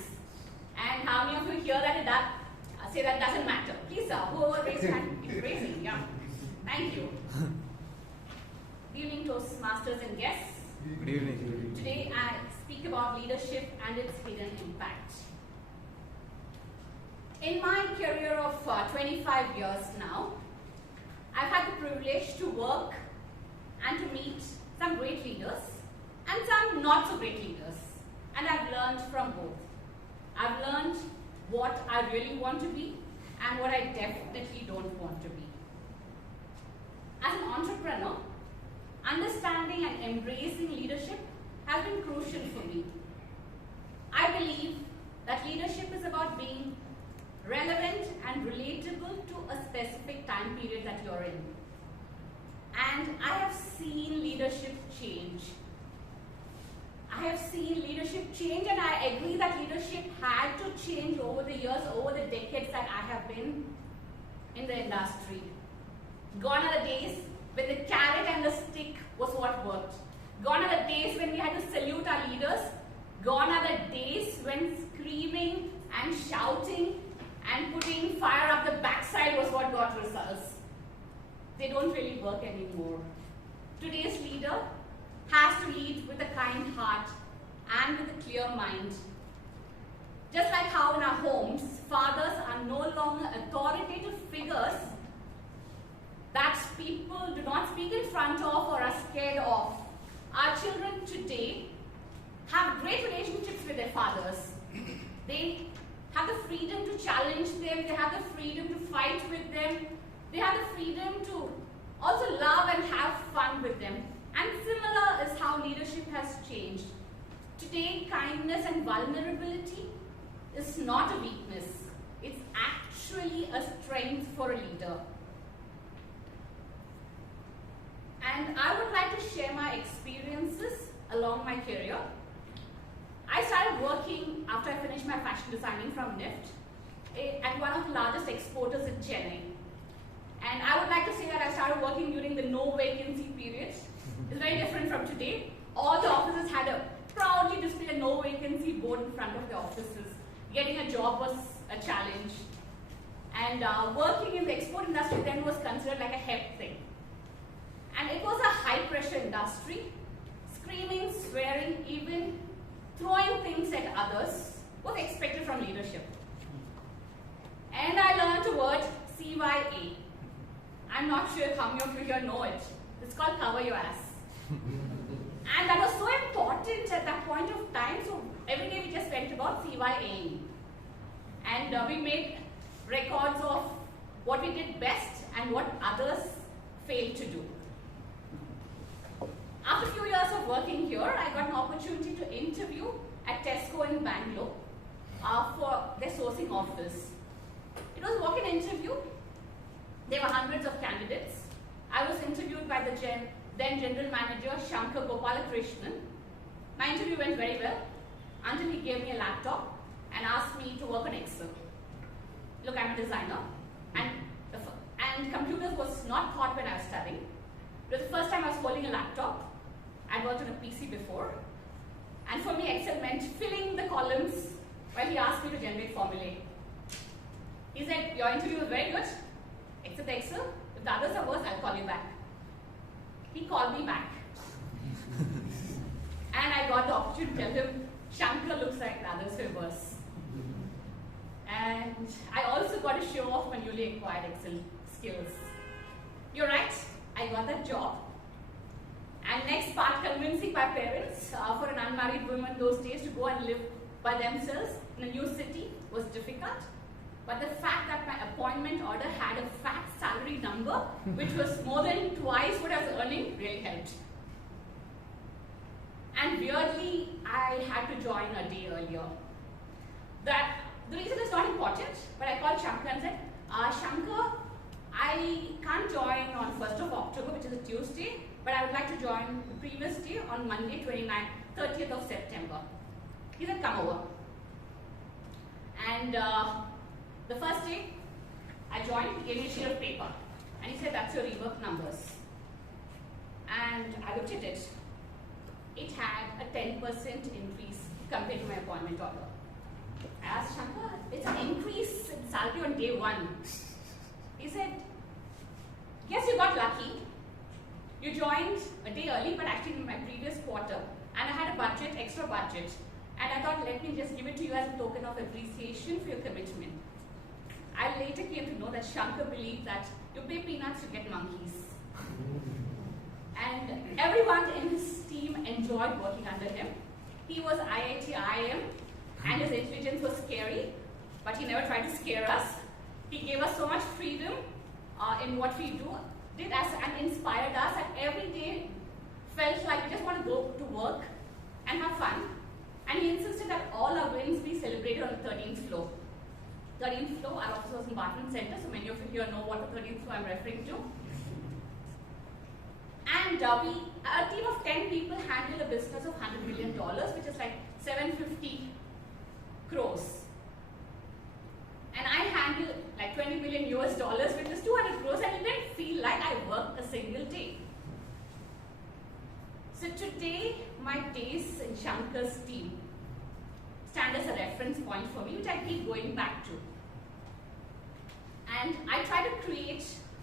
And how many of you here say that doesn't matter? Please, sir, whoever raised your hand is raising. Yeah. Thank you. Good evening, Toastmasters and guests. Good evening. Today I speak about leadership and its hidden impact. In my career of 25 years now, I've had the privilege to work and to meet some great leaders and some not so great leaders. And I've learned from both. I've learned what I really want to be and what I definitely don't want to be. As an entrepreneur, understanding and embracing leadership has been crucial for me. I believe that leadership is about being relevant and relatable to a specific time period that you're in. And I have seen leadership change. I have seen leadership change, and I agree that leadership had to change over the years, over the decades that I have been in the industry. Gone are the days when the carrot and the stick was what worked. Gone are the days when we had to salute our leaders. Gone are the days when screaming and shouting and putting fire up the backside was what got results. They don't really work anymore. Today's leader has to lead with a kind heart and with a clear mind. Just like how in our homes, fathers are no longer authoritative figures that people do not speak in front of or are scared of. Our children today have great relationships with their fathers. They have the freedom to challenge them, they have the freedom to fight with them, they have the freedom to also love and have fun with them. And similar is how leadership has changed. Today, kindness and vulnerability is not a weakness. It's actually a strength for a leader. And I would like to share my experiences along my career. I started working after I finished my fashion designing from NIFT at one of the largest exporters in Chennai. And I would like to say that I started working during the no vacancy period. It's very different from today. All the offices had a proudly displayed a no vacancy board in front of the offices. Getting a job was a challenge. And working in the export industry then was considered like a hep thing. And it was a high pressure industry. Screaming, swearing, even throwing things at others was expected from leadership. And I learned a word, CYA. I'm not sure how many of you here know it. It's called cover your ass. And that was so important at that point of time, so every day we just went about CYAing. And we made records of what we did best and what others failed to do. After a few years of working here, I got an opportunity to interview at Tesco in Bangalore for their sourcing office. It was a walk-in interview. There were hundreds of candidates. I was interviewed by the then General Manager, Shankar Gopalakrishnan. My interview went very well until he gave me a laptop and asked me to work on Excel. Look, I'm a designer, and computers was not hot when I was studying. It was the first time I was holding a laptop. I'd worked on a PC before. And for me, Excel meant filling the columns while he asked me to generate formulae. He said, your interview was very good, except Excel. If the others are worse, I'll call you back. He called me back. And I got the opportunity to tell him, Shankar looks like the others were worse. And I also got to show off my newly acquired Excel skills. You're right, I got that job. And next part, convincing my parents for an unmarried woman those days to go and live by themselves in a new city was difficult. But the fact that my appointment order had a fat salary number, which was more than twice what I was earning, really helped. And weirdly, I had to join a day earlier. The reason is not important, but I called Shankar and said, Shankar, I can't join on 1st of October, which is a Tuesday, but I would like to join the previous day on Monday, 30th of September. He said, come over. And the first day, I joined, he gave me a sheet of paper. And he said, that's your rework numbers. And I looked at it. It had a 10% increase compared to my appointment order. I asked Shankar, it's an increase in salary on day one. He said, yes, you got lucky. You joined a day early, but actually in my previous quarter. And I had a budget, extra budget. And I thought, let me just give it to you as a token of appreciation for your commitment. I later came to know that Shankar believed that you pay peanuts to get monkeys. And everyone in his team enjoyed working under him. He was IIT IIM, and his intelligence was scary, but he never tried to scare us. He gave us so much freedom in what we did and inspired us, and every day felt like we just want to go to work and have fun. And he insisted that all our wins be celebrated on the 13th floor. 13th floor, our office was in Bhat Center, so many of you here know what the 13th floor I'm referring to. And a team of 10 people handled a business of $100 million, which is like 750 crores. And I handled like $20 million US, which is 200 crores, and it didn't feel like I worked a single day. So today, my days in Shankar's team stand as a reference point for me, which I keep going back to. And I try to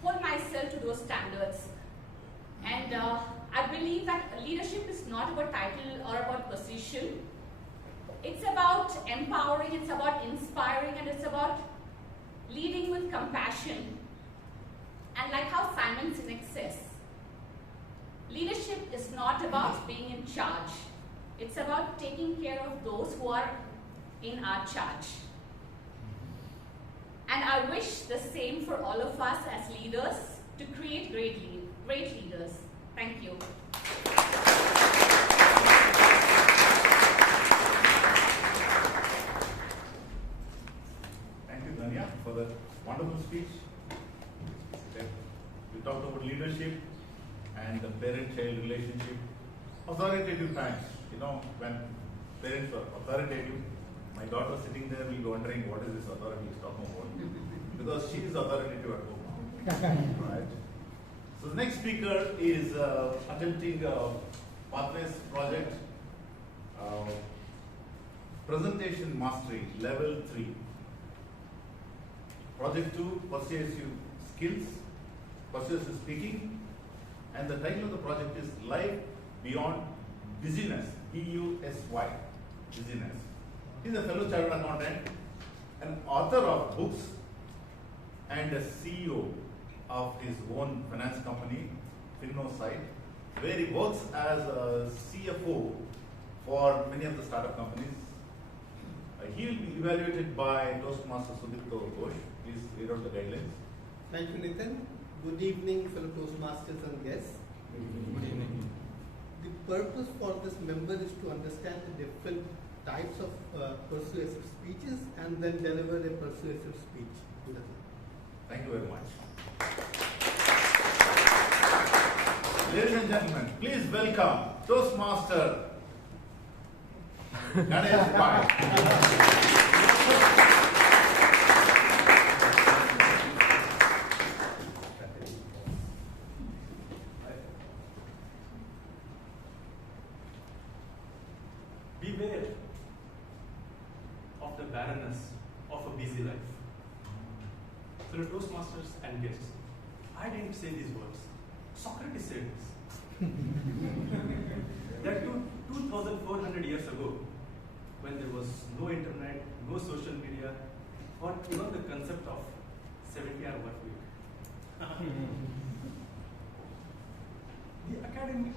hold myself to those standards. And I believe that leadership is not about title or about position. It's about empowering, it's about inspiring, and it's about leading with compassion. And like how Simon Sinek says, leadership is not about being in charge. It's about taking care of those who are in our charge. And I wish the same for all of us as leaders to create great leaders. Thank you. Thank you, Dhanya, for that wonderful speech. We talked about leadership and the parent-child relationship. Authoritative times, when parents were authoritative, my daughter sitting there will be wondering what is this authority he's talking about. Because she is authoritative at home now. Right? So the next speaker is attempting Pathways project, Presentation Mastery, Level 3. Project 2, Persuasive Skills, Persuasive Speaking, and the title of the project is Life Beyond Busyness, B-U-S-Y, Busyness. He's a fellow chartered accountant, an author of books, and a CEO of his own finance company, FinnoSite, where he works as a CFO for many of the startup companies. He will be evaluated by Toastmaster Sudipto Ghosh. Please read out the guidelines. Thank you, Nithin. Good evening, fellow Toastmasters and guests. Good evening. The purpose for this member is to understand the different types of persuasive speeches and then deliver a persuasive speech. Thank you very much. Ladies and gentlemen, please welcome Toastmaster Ganesh Pai. Beware of the barrenness of a busy life. Fellow Toastmasters and guests, I didn't say these words. Socrates said this. That 2,400 years ago, when there was no internet, no social media, or even the concept of 70-hour work week. The academic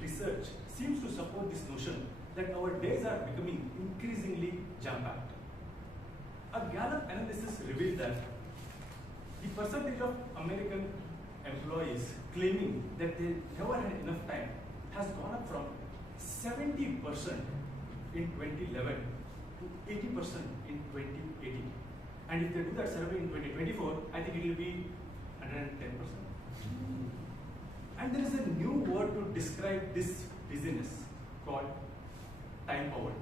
research seems to support this notion that our days are becoming increasingly jam-packed. A Gallup analysis revealed that the percentage of American employees claiming that they never had enough time has gone up from 70% in 2011 to 80% in 2018. And if they do that survey in 2024, I think it will be 110%. And there is a new word to describe this busyness called time poverty.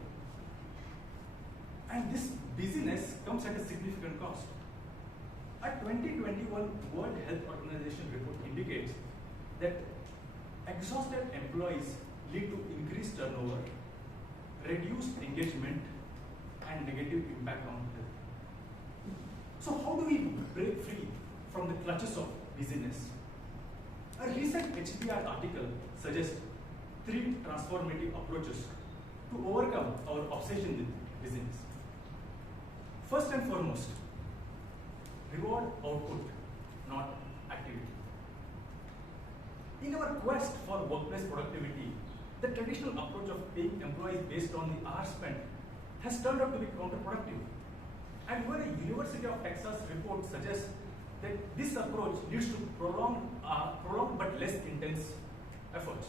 And this busyness comes at a significant cost. A 2021 World Health Organization report indicates that exhausted employees lead to increased turnover, reduced engagement, and negative impact on health. So how do we break free from the clutches of busyness? A recent HBR article suggests 3 transformative approaches to overcome our obsession with busyness. First and foremost, reward output, not activity. In our quest for workplace productivity, the traditional approach of paying employees based on the hours spent has turned out to be counterproductive. And even a University of Texas report suggests that this approach leads to prolonged but less intense efforts.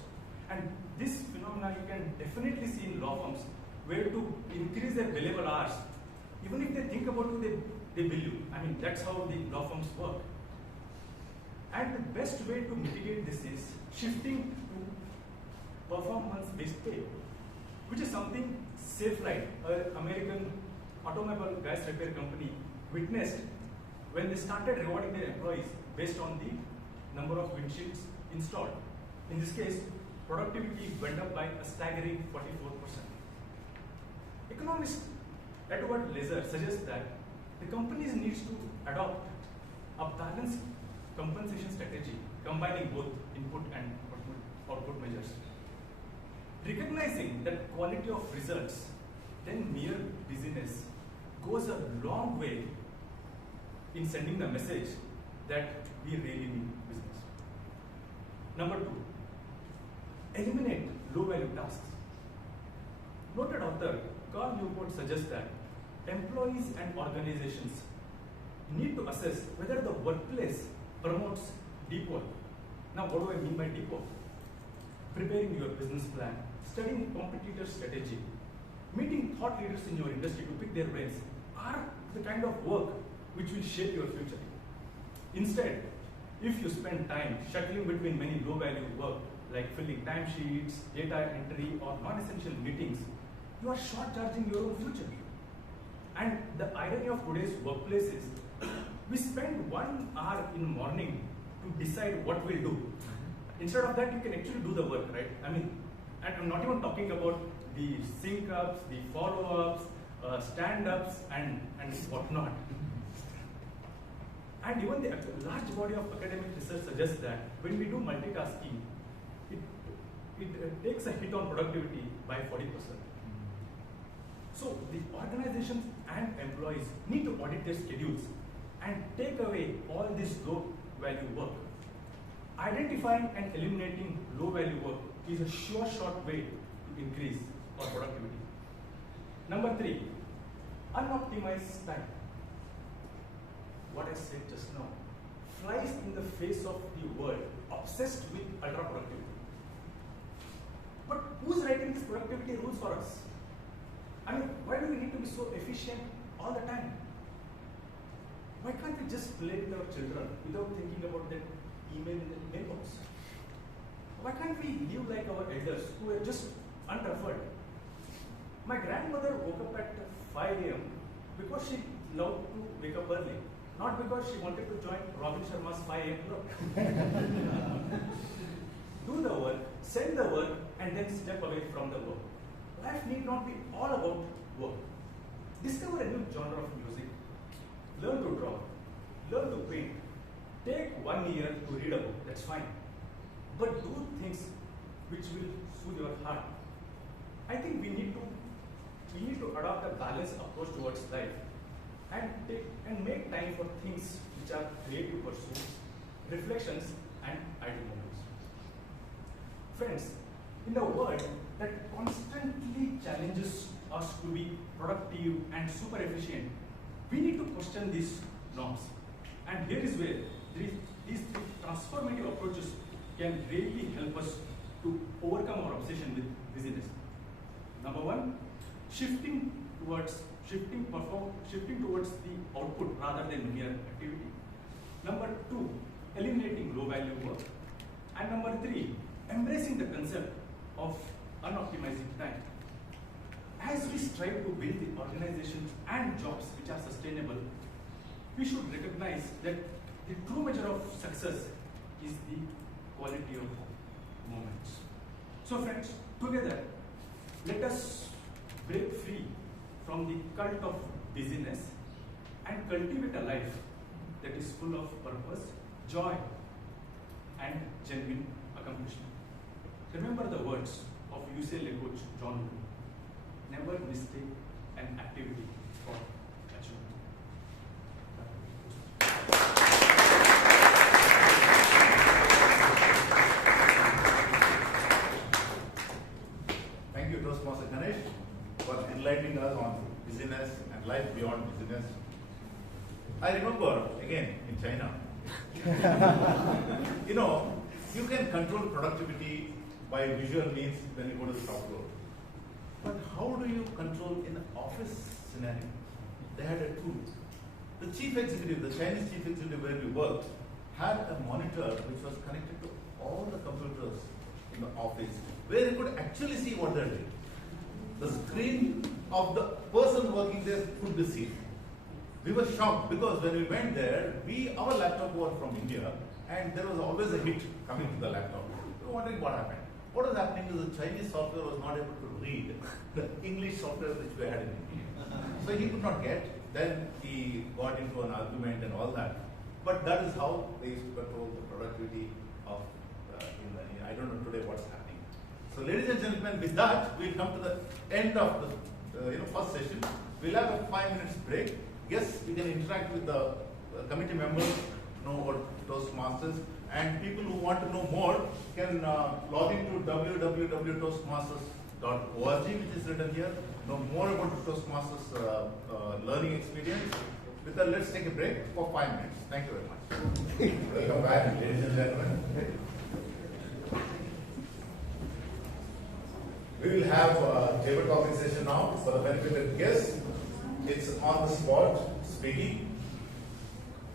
And this phenomenon you can definitely see in law firms, where to increase their billable hours, even if they think about it, they bill you. I mean, that's how the law firms work. And the best way to mitigate this is shifting to performance-based pay, which is something SafeRide, an American automobile gas repair company, witnessed when they started rewarding their employees based on the number of windshields installed. In this case, productivity went up by a staggering 44%. Economist Edward Lazar suggests that the companies needs to adopt a balanced compensation strategy combining both input and output measures. Recognizing that quality of results than mere busyness goes a long way in sending the message that we really mean business. Number 2, eliminate low-value tasks. Noted author Carl Newport suggests that employees and organizations need to assess whether the workplace promotes deep work. Now, what do I mean by deep work? Preparing your business plan, studying competitor strategy, meeting thought leaders in your industry to pick their brains are the kind of work which will shape your future. Instead, if you spend time shuttling between many low-value work like filling timesheets, data entry, or non-essential meetings, you are short-charging your own future. And the irony of today's workplace is, we spend 1 hour in the morning to decide what we'll do. Instead of that, you can actually do the work, right? I mean, and I'm not even talking about the sync-ups, the follow-ups, stand-ups, and whatnot. And even the large body of academic research suggests that when we do multitasking, it takes a hit on productivity by 40%. So the organizations and employees need to audit their schedules and take away all this low-value work. Identifying and eliminating low-value work is a sure shot way to increase our productivity. Number 3, unoptimized time. What I said just now flies in the face of the world obsessed with ultra productivity. But who's writing these productivity rules for us? I mean, why do we need to be so efficient all the time? Why can't we just play with our children without thinking about that email in the mailbox? Why can't we live like our elders who are just unruffled? My grandmother woke up at 5 a.m. because she loved to wake up early, not because she wanted to join Robin Sharma's 5 a.m. club. Do the work, send the work, and then step away from the work. Life need not be all about work. Discover a new genre of music. Learn to draw. Learn to paint. Take 1 year to read a book, that's fine. But do things which will soothe your heart. I think we need to adopt a balanced approach towards life and make time for things which are creative pursuits, reflections, and idle moments. Friends, in a world that constantly challenges us to be productive and super efficient, we need to question these norms. And here is where these 3 transformative approaches can really help us to overcome our obsession with busyness. Number 1, shifting towards the output rather than mere activity. Number 2, eliminating low-value work. And number 3, embracing the concept of unoptimizing time. As we strive to build the organizations and jobs which are sustainable, we should recognize that the true measure of success is the quality of moments. So friends, together, let us break free from the cult of busyness and cultivate a life that is full of purpose, joy, and genuine accomplishment. Remember the words of UCLA coach John Wooden. Never mistake an activity for achievement. Thank you, Toastmaster Ganesh, for enlightening us on business and life beyond business. I remember, again, in China, you can control productivity by visual means when you go to the shop floor. But how do you control in an office scenario? They had a tool. The chief executive, the Chinese chief executive where we worked, had a monitor which was connected to all the computers in the office, where you could actually see what they're doing. The screen of the person working there could be seen. We were shocked because when we went there, our laptop was from India, and there was always a hit coming to the laptop. We were wondering what happened. what was happening is the Chinese software was not able to read the English software which we had in India. So he could not get. Then he got into an argument and all that. But that is how they used to control the productivity of Himani. I don't know today what's happening. So ladies and gentlemen, with that, we'll come to the end of the first session. We'll have a 5 minutes break. Yes, you can interact with the committee members, know about Toastmasters, and people who want to know more can log into www.toastmasters.org, which is written here. Know more about the Toastmasters learning experience. With that, let's take a break for 5 minutes. Thank you very much. Welcome back, ladies and gentlemen. We will have a table talking session now for the benefit of guests. It's on the spot speaking.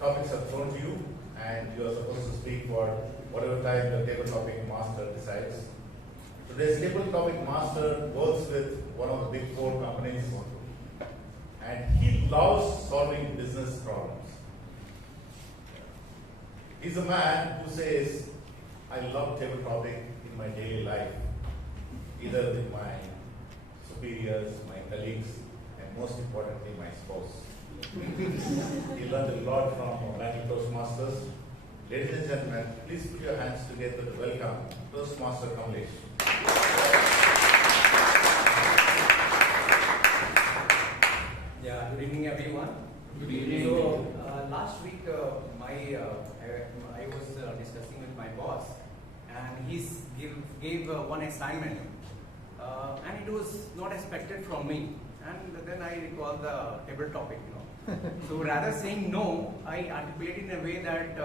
Topics are thrown to you, and you are supposed to speak for whatever time the table topic master decides. Today's table topic master works with one of the big 4 companies, and he loves solving business problems. He's a man who says, I love table topic in my daily life, either with my superiors, my colleagues, and most importantly, my spouse. He learned a lot from Bangalore Toastmasters. Ladies and gentlemen, please put your hands together to welcome Toastmaster Kamlesh. Yeah, good evening everyone. Good evening. So, last week I was discussing with my boss, and he gave one assignment, and it was not expected from me. And then I recall the table topic, So rather saying no, I articulated in a way that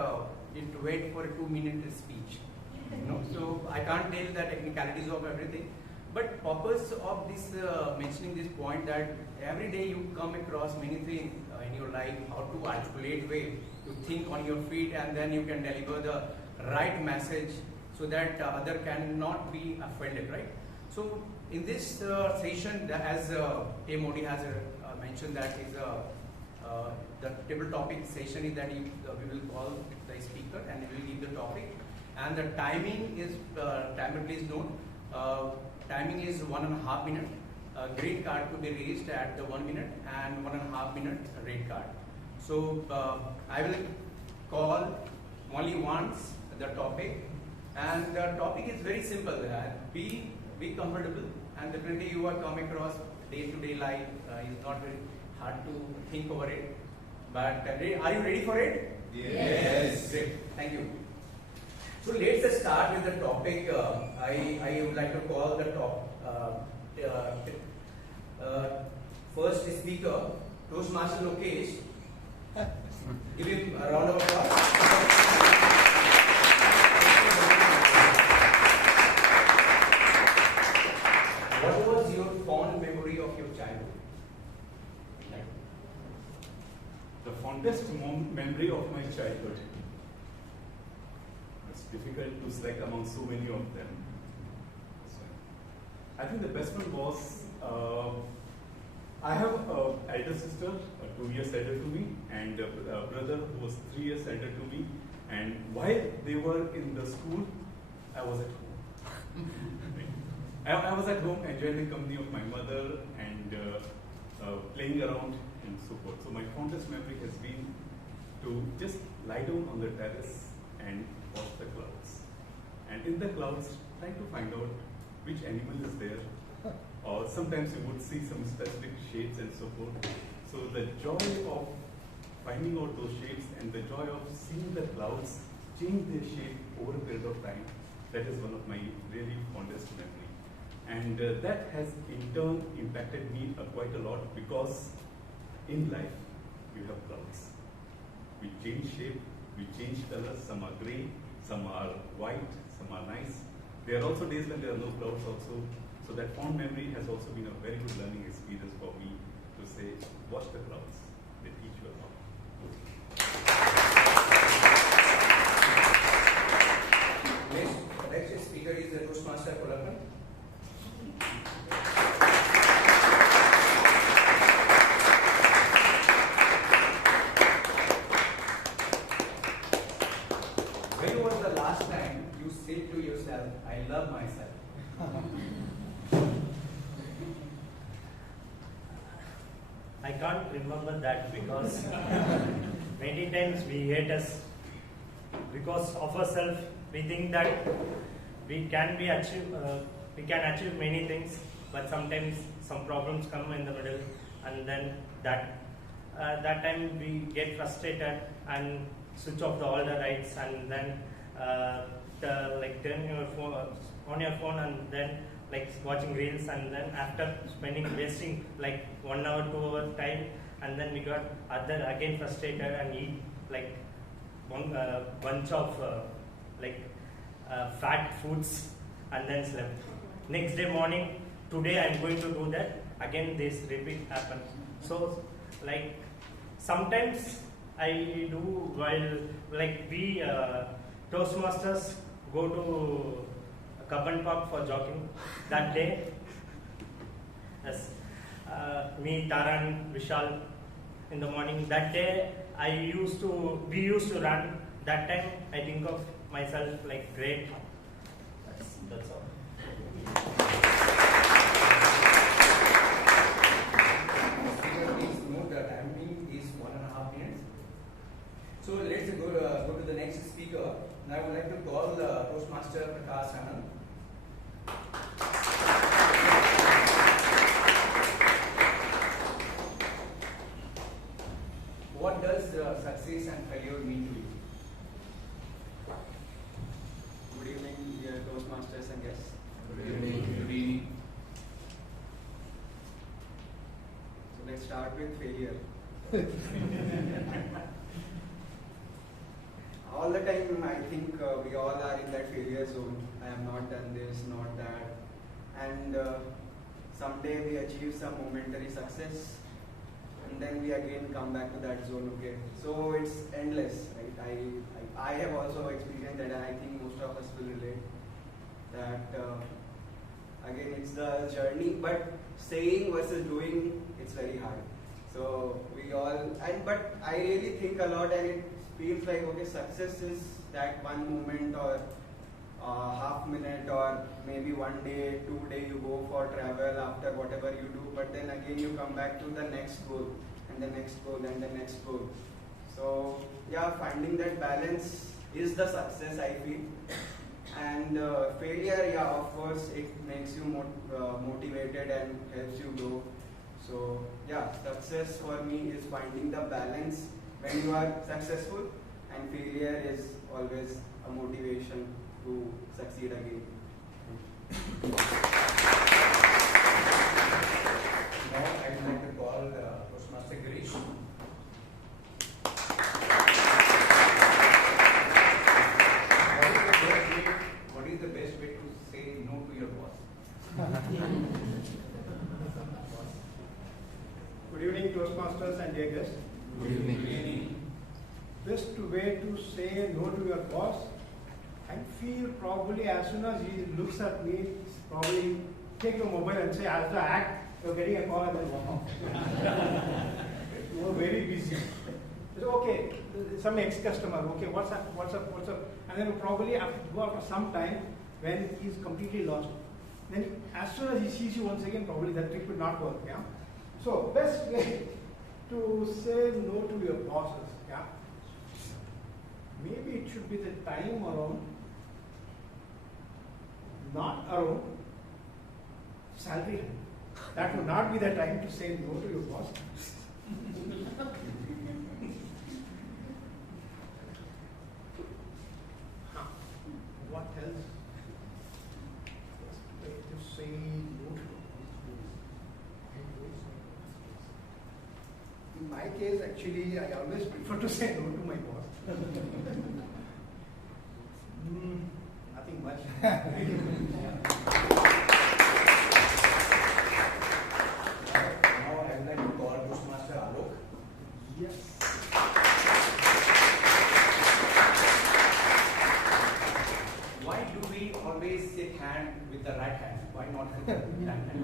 it wait for a 2-minute speech. So I can't tell the technicalities of everything. But purpose of this mentioning this point that every day you come across many things in your life, how to articulate way, to think on your feet, and then you can deliver the right message so that other cannot be offended, right? So in this session, as Modi has mentioned, that is the table topic session is that we will call the speaker and we will give the topic, and the timing is timer please note. Timing is 1.5 minutes. Green card to be raised at the 1 minute and 1.5 minute red card. So I will call only once the topic, and the topic is very simple. Be comfortable, and definitely you are come across day-to-day life. It's not very hard to think over it. But are you ready for it? Yes. Great. Thank you. So let's start with the topic. I would like to call the first speaker, Toastmaster Lokesh. Give him a round of applause. What was your fond memory of your childhood? The fondest memory of my childhood. It's difficult to select among so many of them. I think the best one was, I have an elder sister, 2 years elder to me, and a brother who was 3 years elder to me. And while they were in the school, I was at home. I was at home enjoying the company of my mother and playing around and so forth. So my fondest memory has been to just lie down on the terrace and watch the clouds. And in the clouds, trying to find out which animal is there. Or sometimes you would see some specific shapes and so forth. So the joy of finding out those shapes and the joy of seeing the clouds change their shape over a period of time, that is one of my really fondest memory. And that has in turn impacted me quite a lot, because in life we have clouds. We change shape, we change colors, some are grey, some are white, some are nice. There are also days when there are no clouds also. So that fond memory has also been a very good learning experience for me to say, watch the clouds, they teach you a lot. Next speaker is the Toastmaster Kolakar. When was the last time you said to yourself, I love myself? can't remember that because many times we hate us because of ourselves. We think that we can achieve many things, but sometimes some problems come in the middle, and then that time we get frustrated and switch off all the lights, and then turn your phone on your phone, and then watching reels, and then after wasting 1 hour, 2 hour time, and then we got again frustrated and eat one bunch of fat foods, and then slept. Next day morning, today I am going to do that again. This repeat happens. So sometimes I do while we Toastmasters go to Cubbon Park for jogging that day. Yes, me, Taran, Vishal in the morning. That day we used to run. That time I think of myself great. That's all. Please note the timing is 1.5 minutes. So let's go to the next speaker. Now I would like to call Toastmaster Akash. What does success and failure mean to you? Good evening, dear Toastmasters and guests. Good evening. Good evening. So let's start with failure. All the time I think we all are in that failure zone. I have not done this, not that. And someday we achieve some momentary success, and then we again come back to that zone again. So it's endless, right? I have also experienced that, and I think most of us will relate that again it's the journey, but saying versus doing, it's very hard. So we all, but I really think a lot, and it feels like, okay, success is that one moment or half minute, or maybe 1 day, 2 day you go for travel after whatever you do, but then again you come back to the next goal and the next goal and the next goal. So yeah, finding that balance is the success, I feel. And failure, yeah, of course, it makes you motivated and helps you grow. So yeah, success for me is finding the balance when you are successful, and failure is always a motivation to succeed again. Now I would like to call Toastmaster Ganesh. What is the best way to say no to your boss? Good evening, Toastmasters and dear guests. Good evening. Best way to say no to your boss, I feel probably as soon as he looks at me, probably take your mobile and say, as the act, you're getting a call and then walk off. You're very busy. So, okay, some ex-customer, okay, what's up? And then probably have to go after some time when he's completely lost. Then as soon as he sees you once again, probably that trick will not work, yeah? So, best way to say no to your bosses, yeah? Maybe it should be the time around, not around salary. That would not be the time to say no to your boss. What else? Way to say no to your boss. In my case, actually, I always prefer to say no to my boss. Nothing much. Now I would like to call Toastmaster Alok. Yes. Why do we always shake hand with the right hand? Why not with the left hand?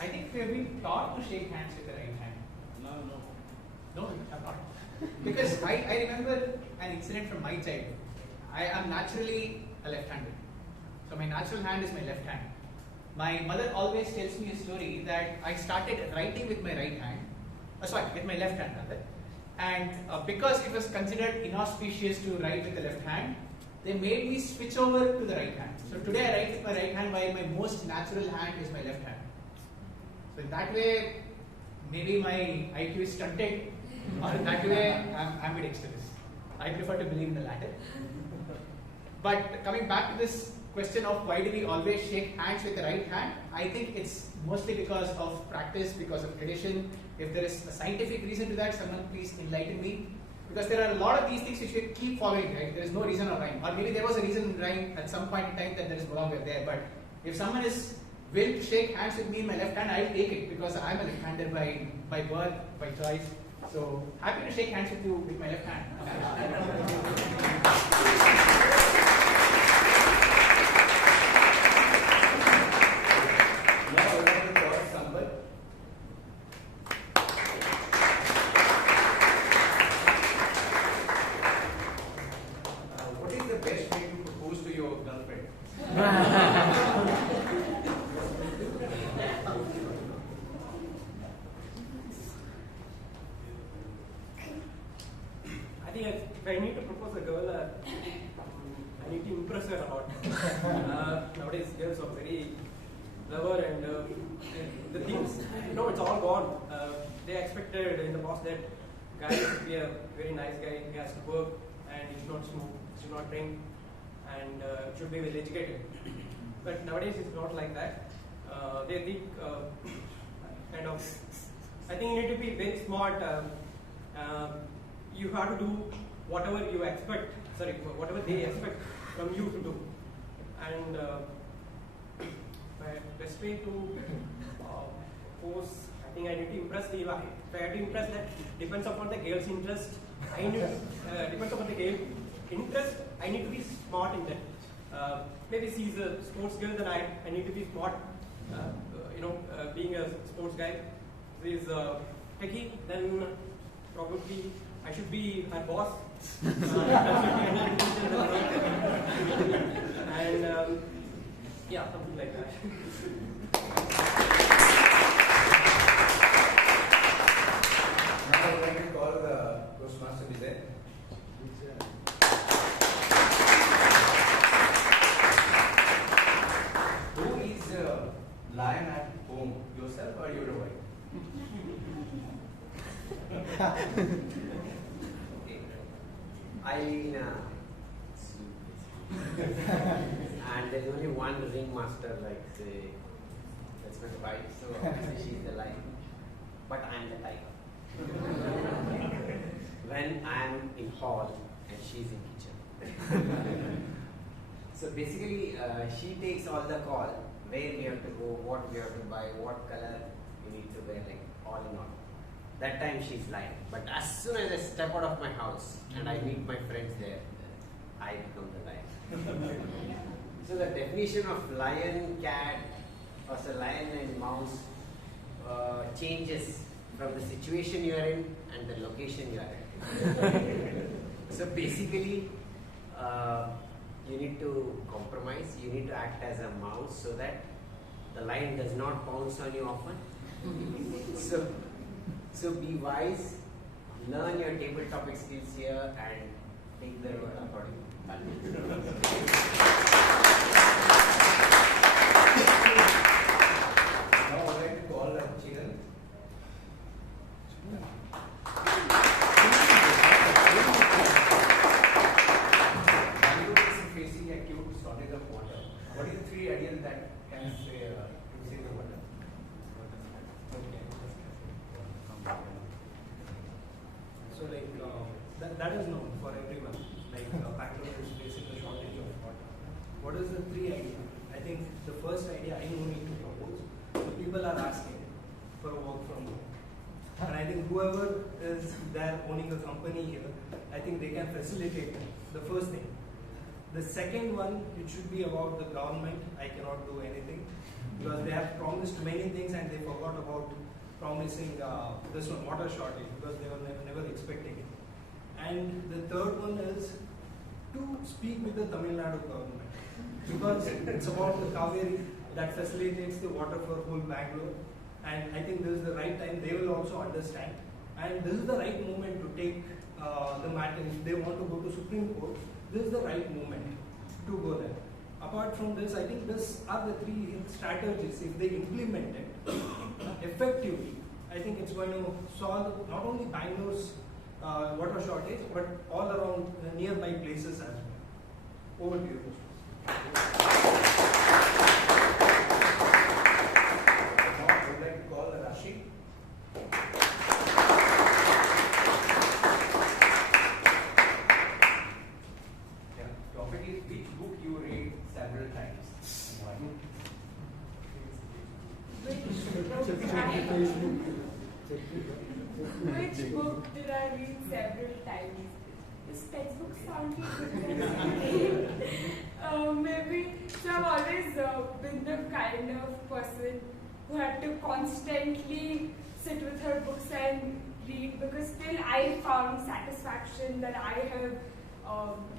I think we have been taught to shake hands with the right hand. No, we have not. Because I remember an incident from my childhood. I am naturally a left-handed. So my natural hand is my left hand. My mother always tells me a story that I started writing with my right hand, with my left hand rather, and because it was considered inauspicious to write with the left hand, they made me switch over to the right hand. So today I write with my right hand while my most natural hand is my left hand. So in that way, maybe my IQ is stunted, or in that way I'm ambidextrous. I prefer to believe in the latter. But coming back to this question of why do we always shake hands with the right hand, I think it's mostly because of practice, because of tradition. If there is a scientific reason to that, someone please enlighten me. Because there are a lot of these things which we keep following, right? There is no reason or rhyme. Or maybe there was a reason in rhyme at some point in time that there is no longer there. But if someone is willing to shake hands with me in my left hand, I'll take it because I'm a left-hander by birth, by choice. So happy to shake hands with you with my left hand. What is the best way to propose to your girlfriend? I think if I need to propose a girl, I need to impress her a lot. Nowadays, girls are very clever and the things, it's all gone. They expected in the past that guy should be a very nice guy, he has to work and he should not smoke, he should not drink and should be well educated. But nowadays it's not like that. They think I think you need to be very smart. You have to do whatever you expect, whatever they expect from you to do. And my best way to pose, I think I need to impress the, if I have to impress that, depends upon the girl's interest. Depends upon the girl's interest, I need to be smart in that. Maybe she's a sports girl, then I need to be smart, being a sports guy. She's techie, then probably I should be her boss. And something like that. Now I would like to call the Toastmaster Vijay. Who is a lion at home, yourself or your wife? And there's only one ringmaster, like say, that's my wife, so obviously she's the lion. But I'm the tiger. When I'm in hall and she's in kitchen. So basically, she takes all the call, where we have to go, what we have to buy, what color we need to wear, like all in all. That time she's lion. But as soon as I step out of my house and I meet my friends there, I become the lion. So the definition of lion, cat, or so lion and mouse changes from the situation you are in and the location you are in. So basically, you need to compromise, you need to act as a mouse so that the lion does not pounce on you often. So be wise, learn your table topic skills here and take the road accordingly. Now I would like to call Chiran. Bangalore is facing acute shortage of water. What is the 3 ideas that can save the water? So that is known for everyone. Bangalore is facing a shortage of water. What is the 3 ideas? I think the first idea I know need to propose. So people are asking for a work from home. And I think whoever is there owning a company here, I think they can facilitate the first thing. The second one, it should be about the government. I cannot do anything because they have promised many things and they forgot about promising this one, water shortage, because they were never expecting it. And the third one is to speak with the Tamil Nadu government because it's about the Kaveri that facilitates the water for whole Bangalore. And I think this is the right time. They will also understand. And this is the right moment to take the matter. If they want to go to Supreme Court, this is the right moment to go there. Apart from this, I think these are the three strategies. If they implement it effectively, I think it's going to solve not only Bangalore's water shortage, but all around nearby places as well. Over to you. Now I would like to call Rashid. Topic is which book you read several times. Which book did I read several times? This textbook sounded good. Maybe. So I've always been the kind of person who had to constantly sit with her books and read, because still I found satisfaction that I have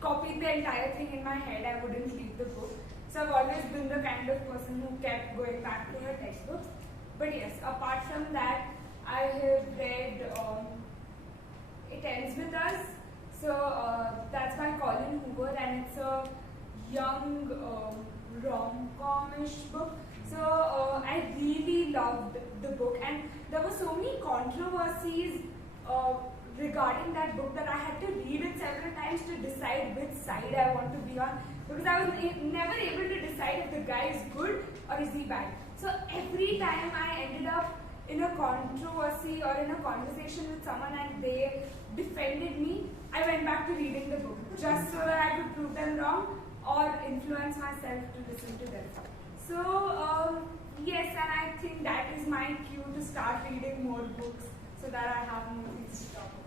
copied the entire thing in my head. I wouldn't leave the book. So I've always been the kind of person who kept going back to her textbooks. But yes, apart from that, I have read It Ends With Us. So that's by Colin Hoover, and it's a young rom-com-ish book. So I really loved the book, and there were so many controversies regarding that book that I had to read it several times to decide which side I want to be on, because I was never able to decide if the guy is good or is he bad. So every time I ended up in a controversy or in a conversation with someone and they defended me, I went back to reading the book just so that I could prove them wrong or influence myself to listen to them. So yes, and I think that is my cue to start reading more books so that I have more things to talk about.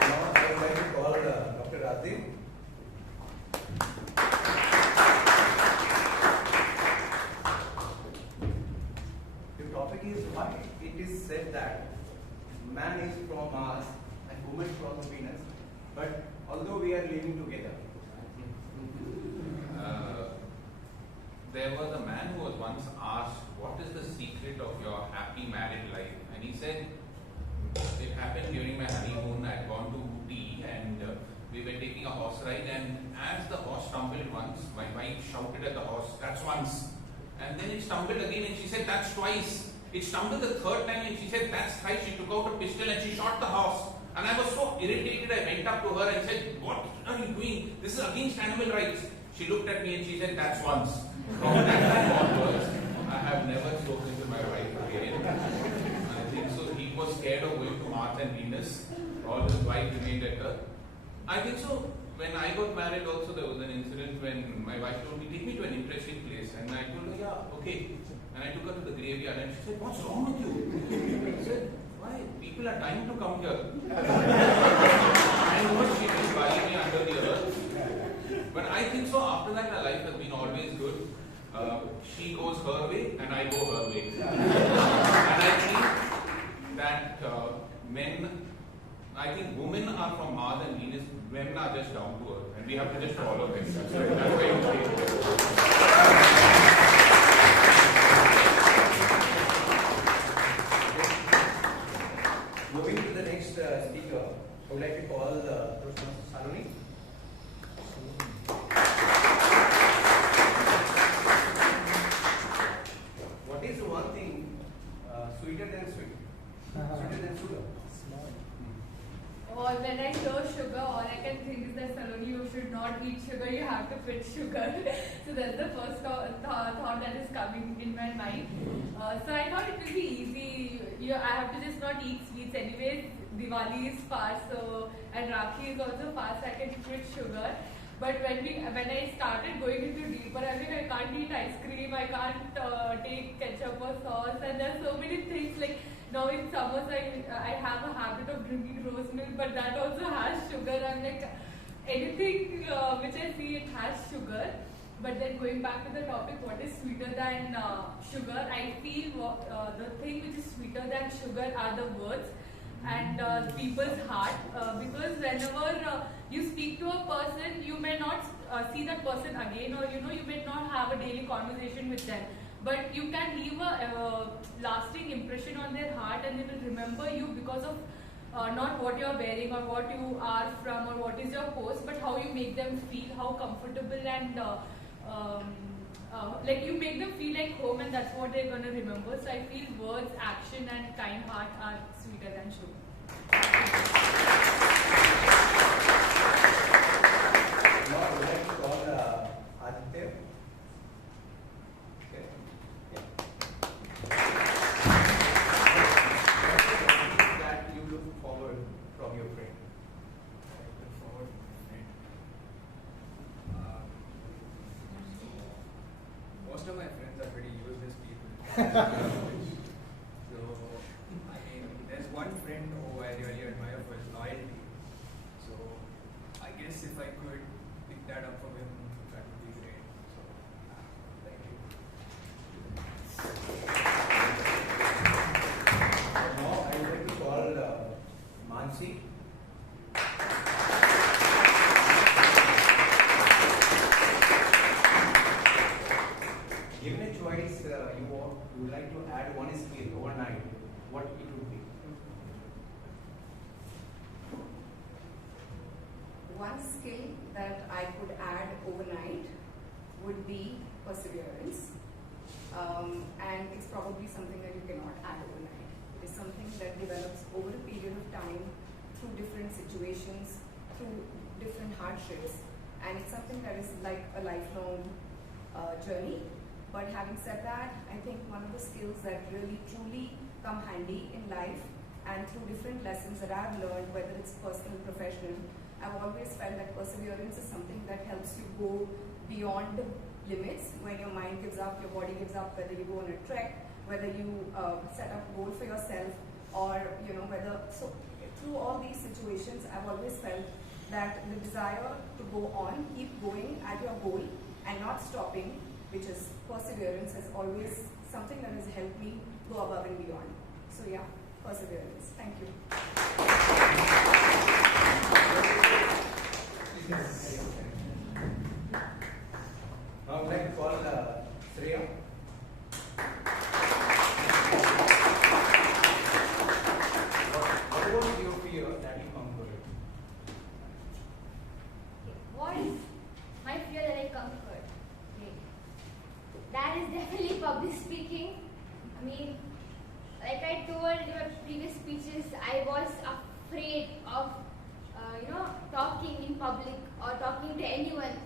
Now I would like to call Dr. Radhi. The topic is why it is said that man is from Mars and woman from Venus, but although we are living together. There was a man who was once asked, what is the secret of your happy married life? And he said, it happened during my honeymoon. I had gone to Ooty and we were taking a horse ride, and as the horse stumbled once, my wife shouted at the horse, that's once. And then it stumbled again and she said, that's twice. It stumbled the third time and she said, that's thrice. She took out a pistol and she shot the horse. And I was so irritated, I went up to her and said, what are you doing? This is against animal rights. She looked at me and she said, that's once. From that time onwards, I have never spoken to my wife again. I think so. He was scared of going to Mars and Venus. All his wife remained at Earth. I think so. When I got married also, there was an incident when my wife told me, take me to an interesting place. And I told her, yeah, okay. And I took her to the graveyard and she said, what's wrong with you? I said, why? People are dying to come here. And what she did, bury me under the earth. But I think so, after that, our life has been always good. She goes her way and I go her way. And I think that I think women are from Mars and Venus, men are just down to earth. And we have to just follow them. That's why Moving to the next speaker, I would like to call Saloni. What is one thing sweeter than sweet? Sweeter than sugar? Or when I hear sugar, all I can think is that Saloni, you should not eat sugar, you have to quit sugar. So that's the first thought that is coming in my mind. So I thought it will be easy. I have to just not eat sweets anyways. Diwali is fast, so and Rakhi is also fast. I can quit sugar. But when I started going into deeper, I mean, I can't eat ice cream, I can't take ketchup or sauce, and there's so many things like. Now in summers, I have a habit of drinking rose milk, but that also has sugar. I'm like, anything which I see, it has sugar. But then going back to the topic, what is sweeter than sugar? I feel the thing which is sweeter than sugar are the words and people's heart. Because whenever you speak to a person, you may not see that person again, or you may not have a daily conversation with them, but you can leave a lasting impression on their heart, and they will remember you because of not what you are wearing or what you are from or what is your post, but how you make them feel, how comfortable and like you make them feel like home, and that's what they're going to remember. So I feel words, action and kind heart are sweeter than sugar. Now I would like to call Aditya. Okay. Yeah. That you look forward from your friend. I look forward from my friend. Most of my friends are pretty useless people. So, I mean, there's one friend who I really admire for his loyalty. So, I guess if I could pick that up from him, that would be great. So, thank you. Now I would like to call Mansi. Given a choice, you would like to add one skill overnight, what it would be? One skill that I could add overnight would be perseverance. And it's probably something that you cannot add overnight. It is something that develops over a period of time through different situations, through different hardships. And it's something that is like a lifelong journey. But having said that, I think one of the skills that really truly come handy in life and through different lessons that I've learned, whether it's personal or professional, I've always felt that perseverance is something that helps you go beyond the limits. When your mind gives up, your body gives up, whether you go on a trek, whether you set up a goal for yourself, or whether, so through all these situations, I've always felt that the desire to go on, keep going at your goal and not stopping, which is perseverance, is always something that has helped me go above and beyond. So yeah, perseverance. Thank you. Now I would like to call Shreya. What about your fear that you conquered? What is my fear that I conquered? Okay. That is definitely public speaking. I mean, like I told in my previous speeches, I was afraid of, talking in public or talking to anyone.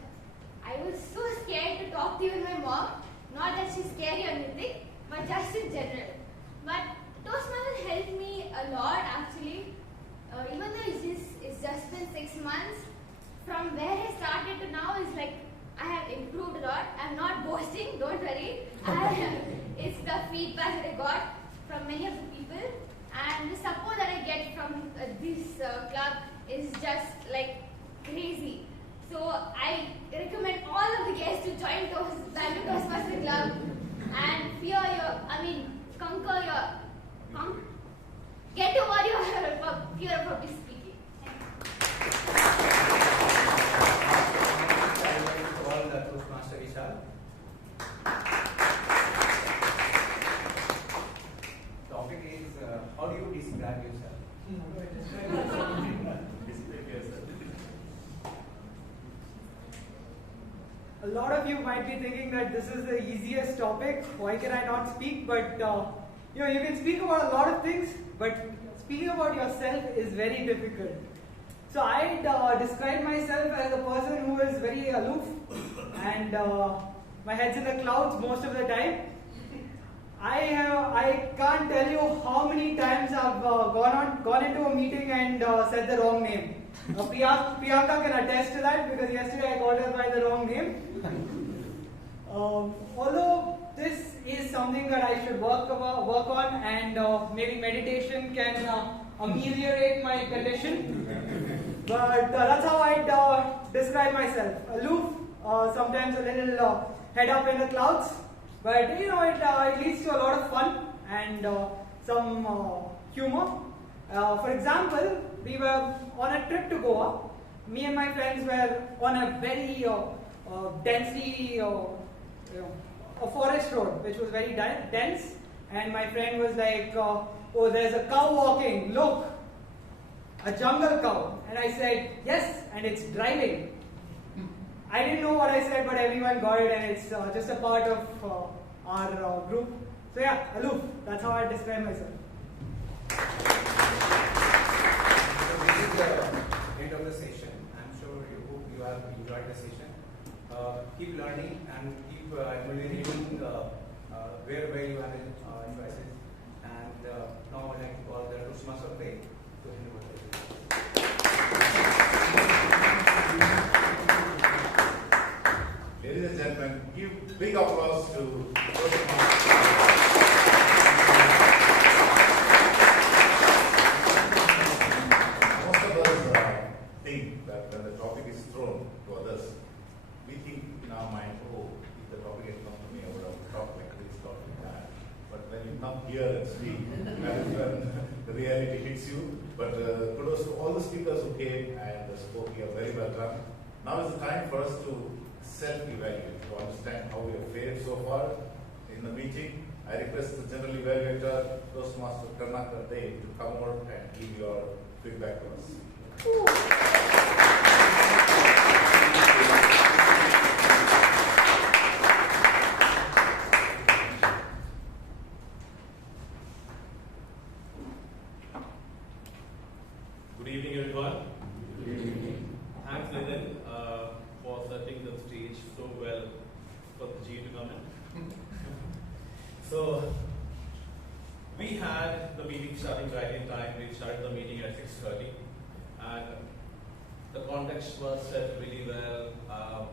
I was so scared to talk to even my mom. Not that she's scary or anything, but just in general. But Toastmasters helped me a lot actually. Even though it's just been 6 months, from where I started to now is like I have improved a lot. I'm not boasting, don't worry. It's the feedback that I got from many of the people, and the support that I get from this club is just like crazy. So I recommend all of the guests to join Bangalore Toastmasters Club and get over your fear of public speaking. I would like to call the Toastmaster Vishal. Topic is how do you describe yourself? A lot of you might be thinking that this is the easiest topic. Why can I not speak? But you can speak about a lot of things, but speaking about yourself is very difficult. So I'd describe myself as a person who is very aloof, and my head's in the clouds most of the time. I can't tell you how many times I've gone into a meeting and said the wrong name. Priyanka can attest to that because yesterday I called her by the wrong name. Although this is something that I should work on, and maybe meditation can ameliorate my condition. But that's how I'd describe myself. Aloof, sometimes a little head up in the clouds. But it leads to a lot of fun and some humor. For example, we were on a trip to Goa, me and my friends were on a very densely, a forest road, which was very dense. And my friend was like, oh, there's a cow walking, look, a jungle cow. And I said, yes, and it's driving. I didn't know what I said, but everyone got it, and it's just a part of our group. So yeah, aloof, that's how I describe myself. So this is the end of the session. I'm sure you hope you have enjoyed the session. Keep learning and keep evaluating where you have advices. And now I'd like to call the Toastmaster play to hand over the Ladies and gentlemen, give big applause to Toastmasters. Most of us think that when the topic is thrown to others, we think in our mind, oh, if the topic had come to me, I would have talked like this, talked like that. But when you come here and speak, that is when the reality hits you. But kudos to all the speakers who came and spoke here, very well done. Now is the time for us to self-evaluate, to understand how we have fared so far in the meeting. I request the General Evaluator, Toastmaster Karunakar, to come out and give your feedback to us. Good evening, everyone. Good evening. Thanks, Nithin, for setting the stage so well for the G to come in. So, we had the meeting starting right in time. We started the meeting at 6:30, and the context was set really well.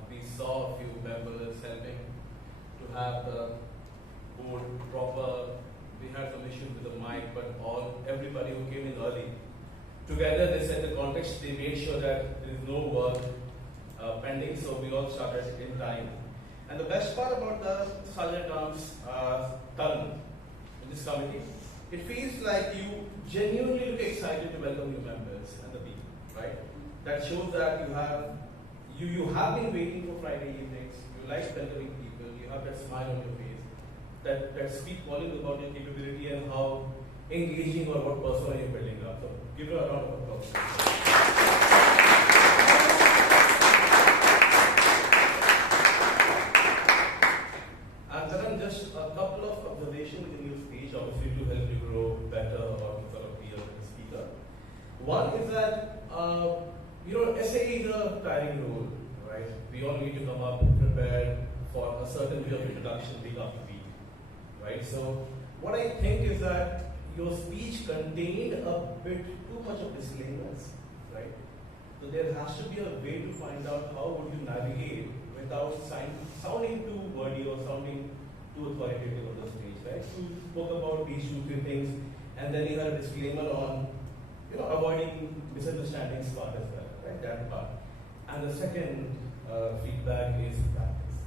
We saw a few members helping to have the board proper. We had some issues with the mic, but everybody who came in early, together they set the context. They made sure that there is no work pending, so we all started in time. And the best part about the Sergeant Arms Taran in this committee, it feels like you genuinely look excited to welcome new members and the people, right? That shows that you have been waiting for Friday evenings. You like welcoming people. You have that smile on your face. That speaks volumes about your capability and how engaging or what persona you're building up. So give her a round of applause. And then just a couple of observations in your speech, obviously to help you grow better or to sort of be a speaker. One is that, essay is a tiring role, right? We all need to come up prepared for a certain way of introduction week after week, right? So what I think is that your speech contained a bit too much of disclaimers, right? So there has to be a way to find out how would you navigate without sounding too wordy or sounding too authoritative on the stage, right? You spoke about these 2-3 things, and then you had a disclaimer on, avoiding misunderstandings part as well, right? That part. And the second feedback is practice,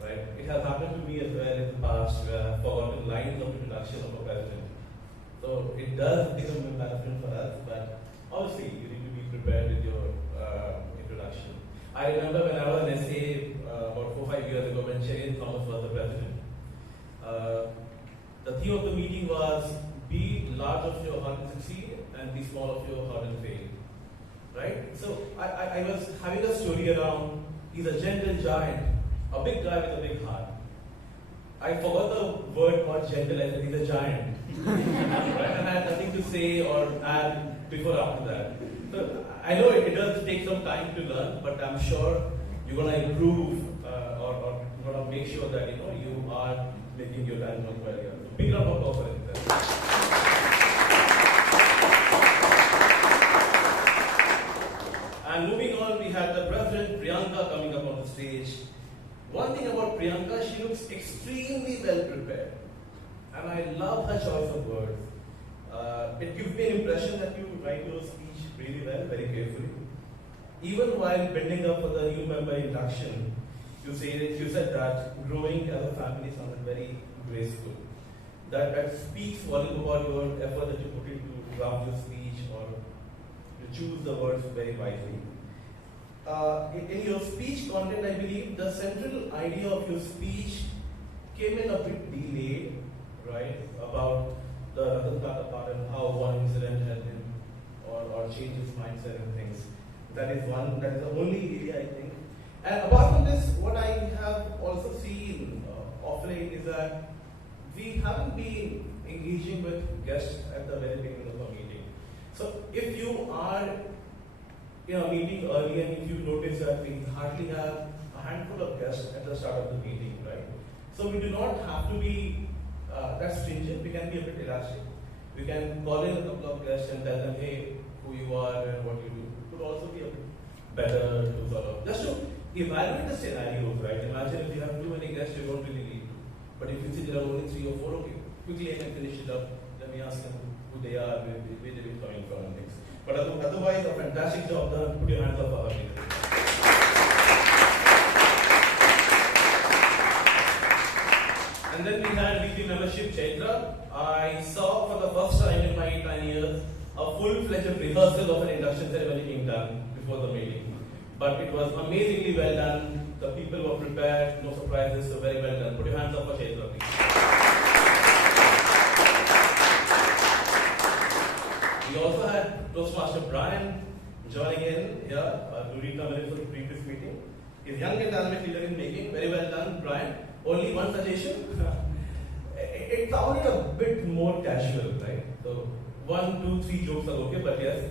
right? It has happened to me as well in the past where I've forgotten lines of introduction of a president. So it does become embarrassment for us, but obviously you need to be prepared with your introduction. I remember when I was an SA about 4-5 years ago when Shetty Thomas was the president. The theme of the meeting was be large of your heart and succeed and be small of your heart and fail. Right? So I was having a story around he's a gentle giant, a big guy with a big heart. I forgot the word called gentle, I said he's a giant. Right? And I had nothing to say or add before after that. So I know it does take some time to learn, but I'm sure you're going to improve or you're going to make sure that you are making your time work well here. Big round of applause for it. And moving on, we had the President Priyanka coming up on the stage. One thing about Priyanka, she looks extremely well prepared. And I love her choice of words. It gives me an impression that you write your speech really well, very carefully. Even while building up for the new member induction, you said that growing as a family sounded very graceful. That speaks volume about your effort that you put into draft your speech or to choose the words very wisely. in your speech content, I believe the central idea of your speech came in a bit delayed, right? About the Ratan Tata part and how one incident helped him or changed his mindset and things. That is the only area I think. And apart from this, what I have also seen of late is that we haven't been engaging with guests at the very beginning of a meeting. So if you are in a meeting early and if you notice that we hardly have a handful of guests at the start of the meeting, right? So we do not have to be that stringent. We can be a bit elastic. We can call in a couple of guests and tell them, hey, who you are and what you do. It could also be a bit better to sort of just to evaluate the scenarios, right? Imagine if you have too many guests, you don't really need to. But if you see there are only 3 or 4, okay, quickly I can finish it up. Let me ask them who they are, where they've been coming from and things. But otherwise, a fantastic job done. Put your hands up for her. And then we had weekly membership Chaitra. I saw for the first time in my 9 years a full-fledged rehearsal of an induction ceremony being done before the meeting. But it was amazingly well done. The people were prepared, no surprises, so very well done. Put your hands up for Chaitra, please. We also had Toastmaster Brian joining in here to read the minutes of the previous meeting. He's young and dynamic leader in making. Very well done, Brian. Only one suggestion. It sounded a bit more casual, right? So 1, 2, 3 jokes are okay, but yes,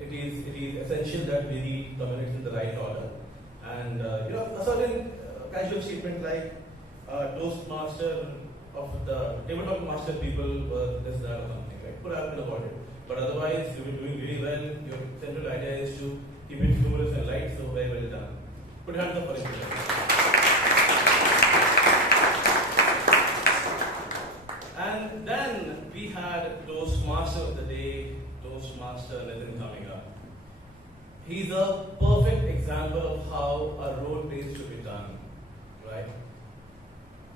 it is essential that we read the minutes in the right order. And a certain casual statement like Toastmaster of the tabletop master people were this, that, or something, right? Could have been about it. But otherwise, you've been doing really well. Your central idea is to keep it humorous and light, so very well done. Put hands up for it. And then we had Toastmaster of the day, Toastmaster Nithin coming up. He's a perfect example of how a role play should be done, right?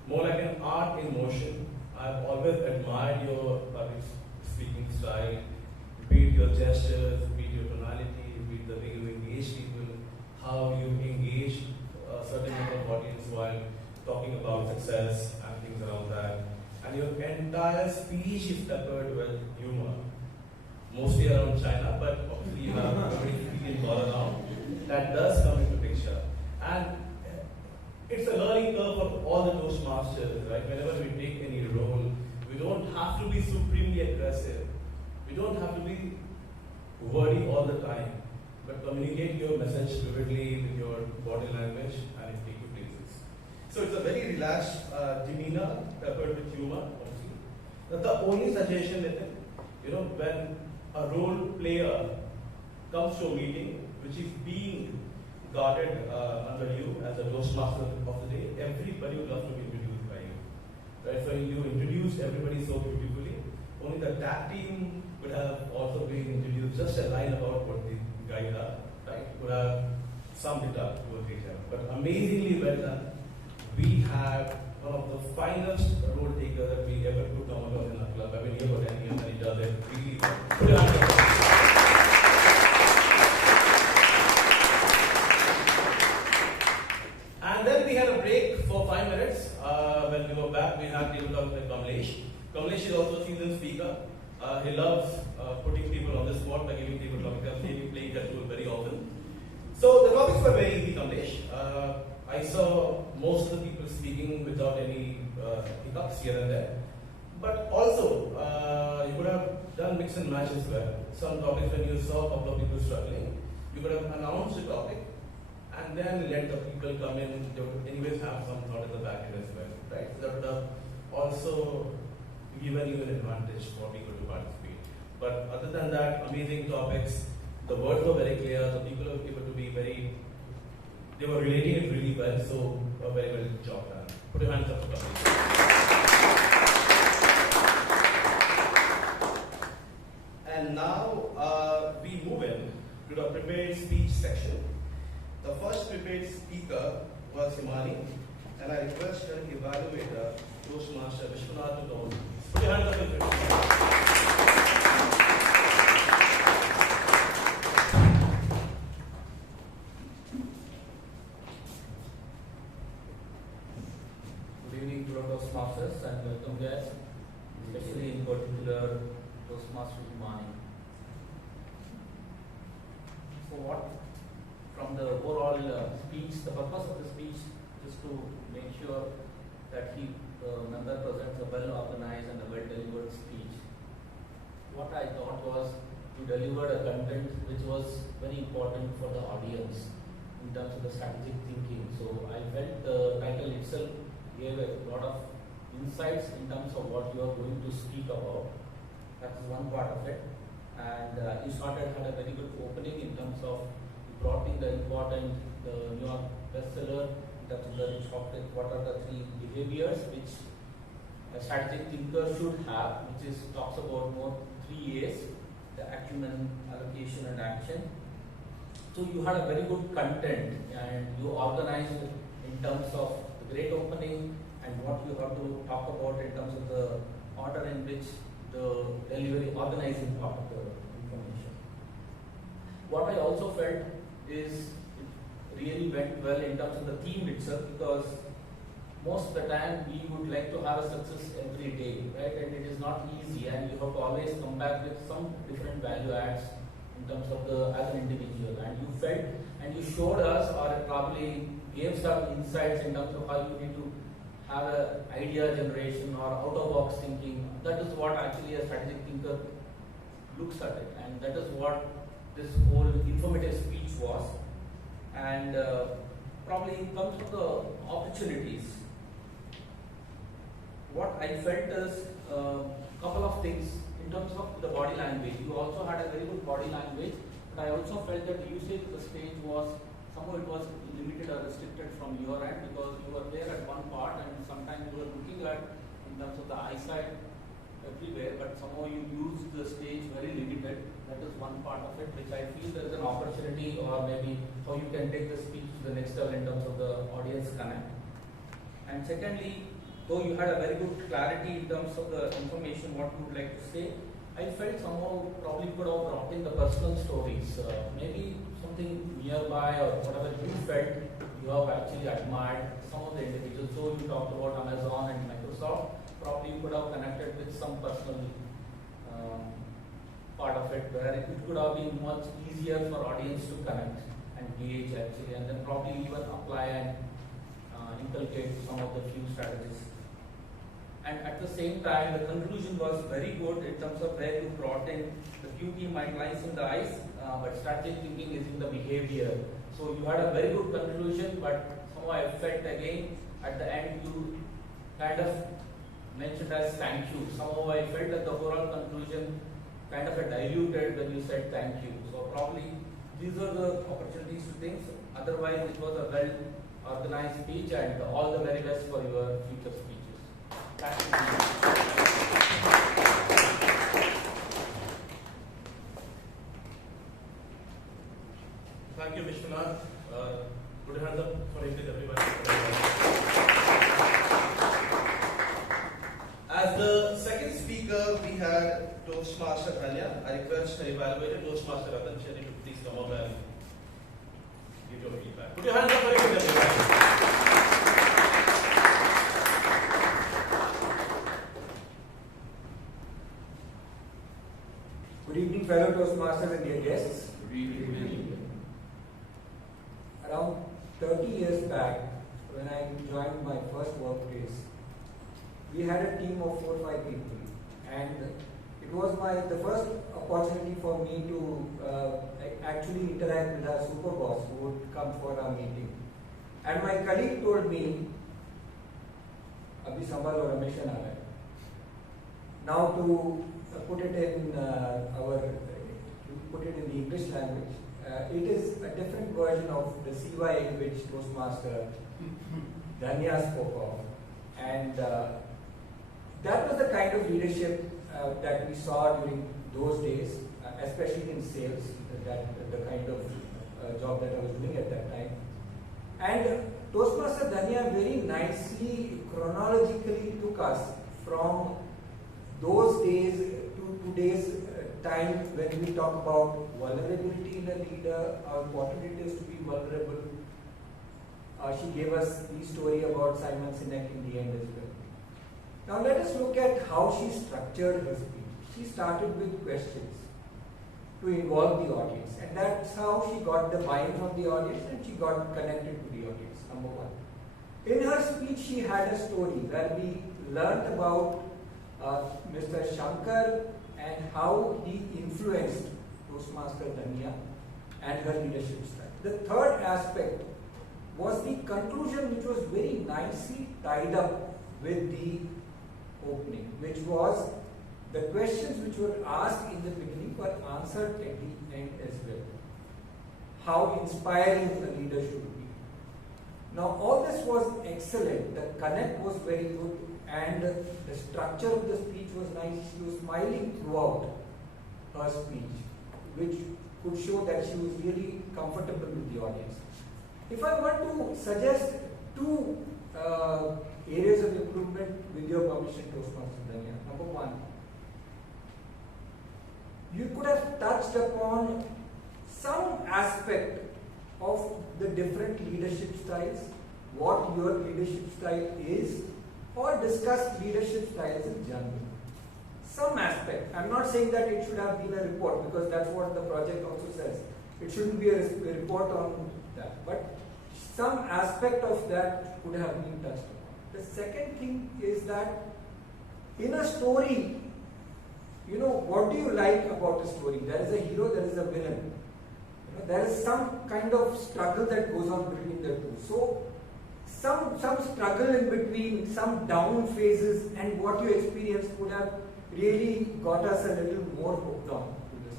More like an art in motion. I've always admired your public speaking style, be it your gestures, be it your tonality, be it the way you engage people, how you engage a certain number of audience while talking about success and things around that. And your entire speech is peppered with humor. Mostly around China, but obviously you have somebody speaking all around. That does come into picture. And it's a learning curve for all the Toastmasters, right? Whenever we take any role, we don't have to be supremely aggressive. We don't have to be wordy all the time. But communicate your message vividly with your body language and it take you places. So it's a very relaxed demeanor, peppered with humor, obviously. Now, the only suggestion is that, when a role player comes to a meeting which is being guarded under you as a Toastmaster of the day, everybody would love to be introduced by you. Right? So you introduced everybody so beautifully. Only the tag team would have also been introduced, just a line about what the guys are, right? Would have summed it up towards each other. But amazingly well done. We had one of the finest role takers that we ever could come across in our club. I've been here for 10 years and he does it really well. Put your hands up. And then we had a break for 5 minutes. When we were back, we had table talk with Kamlesh. Kamlesh is also a seasoned speaker. He loves putting people on the spot by giving people topics. He's been playing that role very often. So the topics were very easy, Kamlesh. I saw most of the people speaking without any hiccups here and there. But also, you could have done mix and match as well. Some topics when you saw a couple of people struggling, you could have announced the topic and then let the people come in. They would anyways have some thought at the back end as well, right? So that would have also given you an advantage for people to participate. But other than that, amazing topics. The words were very clear. The people were able to be they were relating it really well. So a very well job done. Put your hands up for Kamlesh. And now we move in to the prepared speech section. The first prepared speaker was Himani, and I request her evaluator, Toastmaster Vishwanath N L. Put your hands up in Toastmasters and welcome guests, especially in particular Toastmaster Himani. So what, from the overall speech, the purpose of the speech is to make sure that the member presents a well-organized and a well-delivered speech. What I thought was to deliver a content which was very important for the audience in terms of the strategic thinking. So I felt the title itself gave a lot of insights in terms of what you are going to speak about. That is one part of it. And you had a very good opening in terms of brought in the important New York bestseller in terms of the rich topic, what are the 3 behaviors which a strategic thinker should have, which is talks about more 3 A's, the acumen, allocation and action. So you had a very good content and you organized in terms of the great opening and what you have to talk about in terms of the order in which the delivery organizing part of the information. What I also felt is it really went well in terms of the theme itself, because most of the time we would like to have a success every day, right? And it is not easy, and you have to always come back with some different value adds in terms of the as an individual. And you felt and you showed us, or probably gave some insights in terms of how you need to have an idea generation or out of box thinking. That is what actually a strategic thinker looks at it, and that is what this whole informative speech was. And probably in terms of the opportunities, what I felt is a couple of things in terms of the body language. You also had a very good body language, but I also felt that the usage of the stage was somehow it was limited or restricted from your end, because you were there at one part and sometimes you were looking at in terms of the eyesight everywhere, but somehow you used the stage very limited. That is one part of it which I feel there is an opportunity, or maybe how you can take the speech to the next level in terms of the audience connect. And secondly, though you had a very good clarity in terms of the information, what you would like to say, I felt somehow probably could have brought in the personal stories, maybe something nearby or whatever you felt you have actually admired some of the individuals. So you talked about Amazon and Microsoft, probably you could have connected with some personal part of it, where it could have been much easier for audience to connect and gauge actually, and then probably even apply and inculcate some of the few strategies. And at the same time, the conclusion was very good in terms of where you brought in the QT mind lies in the eyes, but strategic thinking is in the behavior. So you had a very good conclusion, but somehow I felt again at the end you kind of mentioned as thank you. Somehow I felt that the overall conclusion kind of a diluted when you said thank you. So probably these are the opportunities to think. Otherwise, it was a well organized speech, and all the very best for your future speeches. Thank you, Vishwanath. Good hands up for everybody. As the second speaker, we had Toastmaster Dhanya. I request the evaluator, Toastmaster Shetty, to please come up and give your feedback. Put your hands up for everybody. Good evening, fellow Toastmasters and dear guests. Good evening. Around 30 years back, when I joined my first workplace, we had a team of 4 or 5 people, and it was the first opportunity for me to actually interact with our super boss who would come for our meeting. And my colleague told me, "Abhi sambal aur hamisha na hai." Now to put it in the English language, it is a different version of the CY which Toastmaster Dhanya spoke of, and that was the kind of leadership that we saw during those days, especially in sales, the kind of job that I was doing at that time. And Toastmaster Dhanya very nicely chronologically took us from those days to today's time when we talk about vulnerability in a leader, how important it is to be vulnerable. She gave us the story about Simon Sinek in the end as well. Now let us look at how she structured her speech. She started with questions to involve the audience, and that's how she got the buy-in from the audience and she got connected to the audience, number one. In her speech, she had a story where we learned about Mr. Shankar and how he influenced Toastmaster Dhanya and her leadership style. The third aspect was the conclusion, which was very nicely tied up with the opening, which was the questions which were asked in the beginning were answered at the end as well. How inspiring a leader should be. Now all this was excellent, the connect was very good, and the structure of the speech was nice. She was smiling throughout her speech, which could show that she was really comfortable with the audience. If I want to suggest two areas of improvement with your permission, Toastmaster Dhanya. Number one, you could have touched upon some aspect of the different leadership styles, what your leadership style is, or discuss leadership styles in general. Some aspect. I'm not saying that it should have been a report, because that's what the project also says. It shouldn't be a report on that. But some aspect of that could have been touched upon. The second thing is that in a story, you know, what do you like about a story? There is a hero, there is a villain. You know, there is some kind of struggle that goes on between the two. So, some struggle in between, some down phases, and what you experience could have really got us a little more hooked on to this.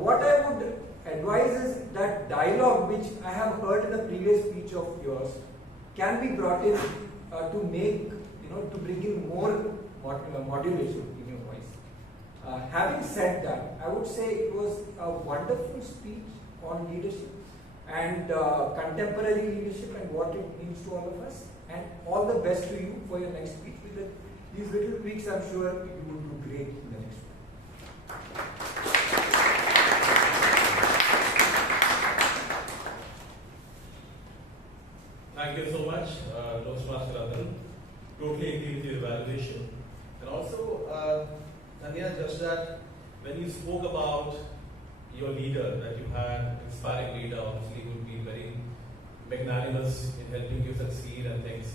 What I would advise is that dialogue, which I have heard in a previous speech of yours, can be brought in to make, you know, to bring in more modulation in your voice. Having said that, I would say it was a wonderful speech on leadership and contemporary leadership and what it means to all of us. And all the best to you for your next speech. With these little tweaks, I'm sure you will do great in the next one. Thank you so much, Toastmaster Ratan. Totally agree with your evaluation. And also, Dhanya, just that when you spoke about your leader, that you had inspiring leader, obviously would be very magnanimous in helping you succeed and things.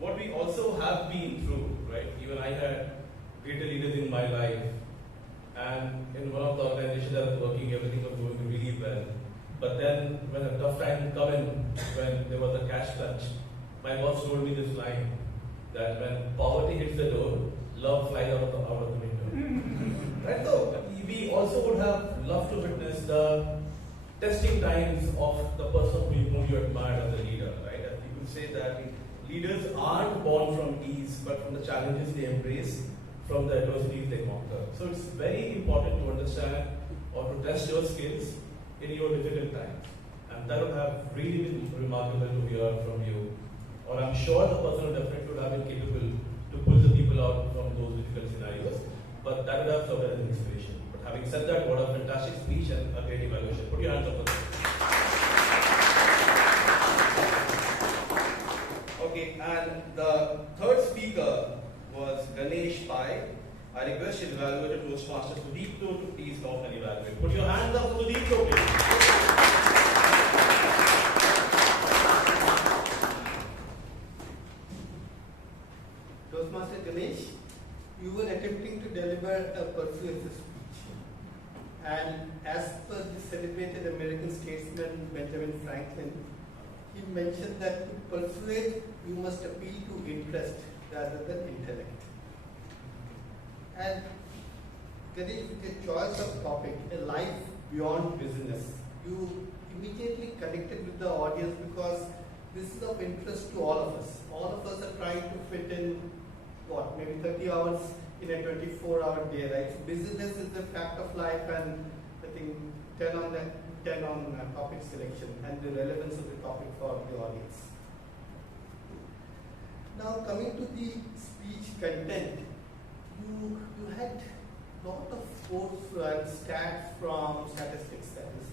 What we also have been through, right? Even I had greater leaders in my life, and in one of the organizations that I was working, everything was going really well. But then, when a tough time come in, when there was a cash crunch, my boss told me this line, that when poverty hits the door, love flies out of the window. Right? So, we also would have loved to witness the testing times of the person whom you admired as a leader, right? And people say that leaders aren't born from ease, but from the challenges they embrace, from the adversities they conquer. So it's very important to understand or to test your skills in your difficult times. And that would have really been remarkable to hear from you. Or I'm sure the person definitely would have been capable to pull the people out from those difficult scenarios. But that would have served as an inspiration. But having said that, what a fantastic speech and a great evaluation. Put your hands up for that. Okay, and the third speaker was Ganesh Pai. I request your evaluator, Toastmaster Sudipto, to please come and evaluate. Put your hands up for Sudipto, please. Toastmaster Ganesh, you were attempting to deliver a persuasive speech. And as per the celebrated American statesman Benjamin Franklin, he mentioned that to persuade, you must appeal to interest rather than intellect. And Ganesh, with a choice of topic, a life beyond business, you immediately connected with the audience because this is of interest to all of us. All of us are trying to fit in, what, maybe 30 hours in a 24-hour day, right? So business is the fact of life, and I think 10 on topic selection and the relevance of the topic for the audience. Now coming to the speech content, you had lot of quotes and stats from statistics, that is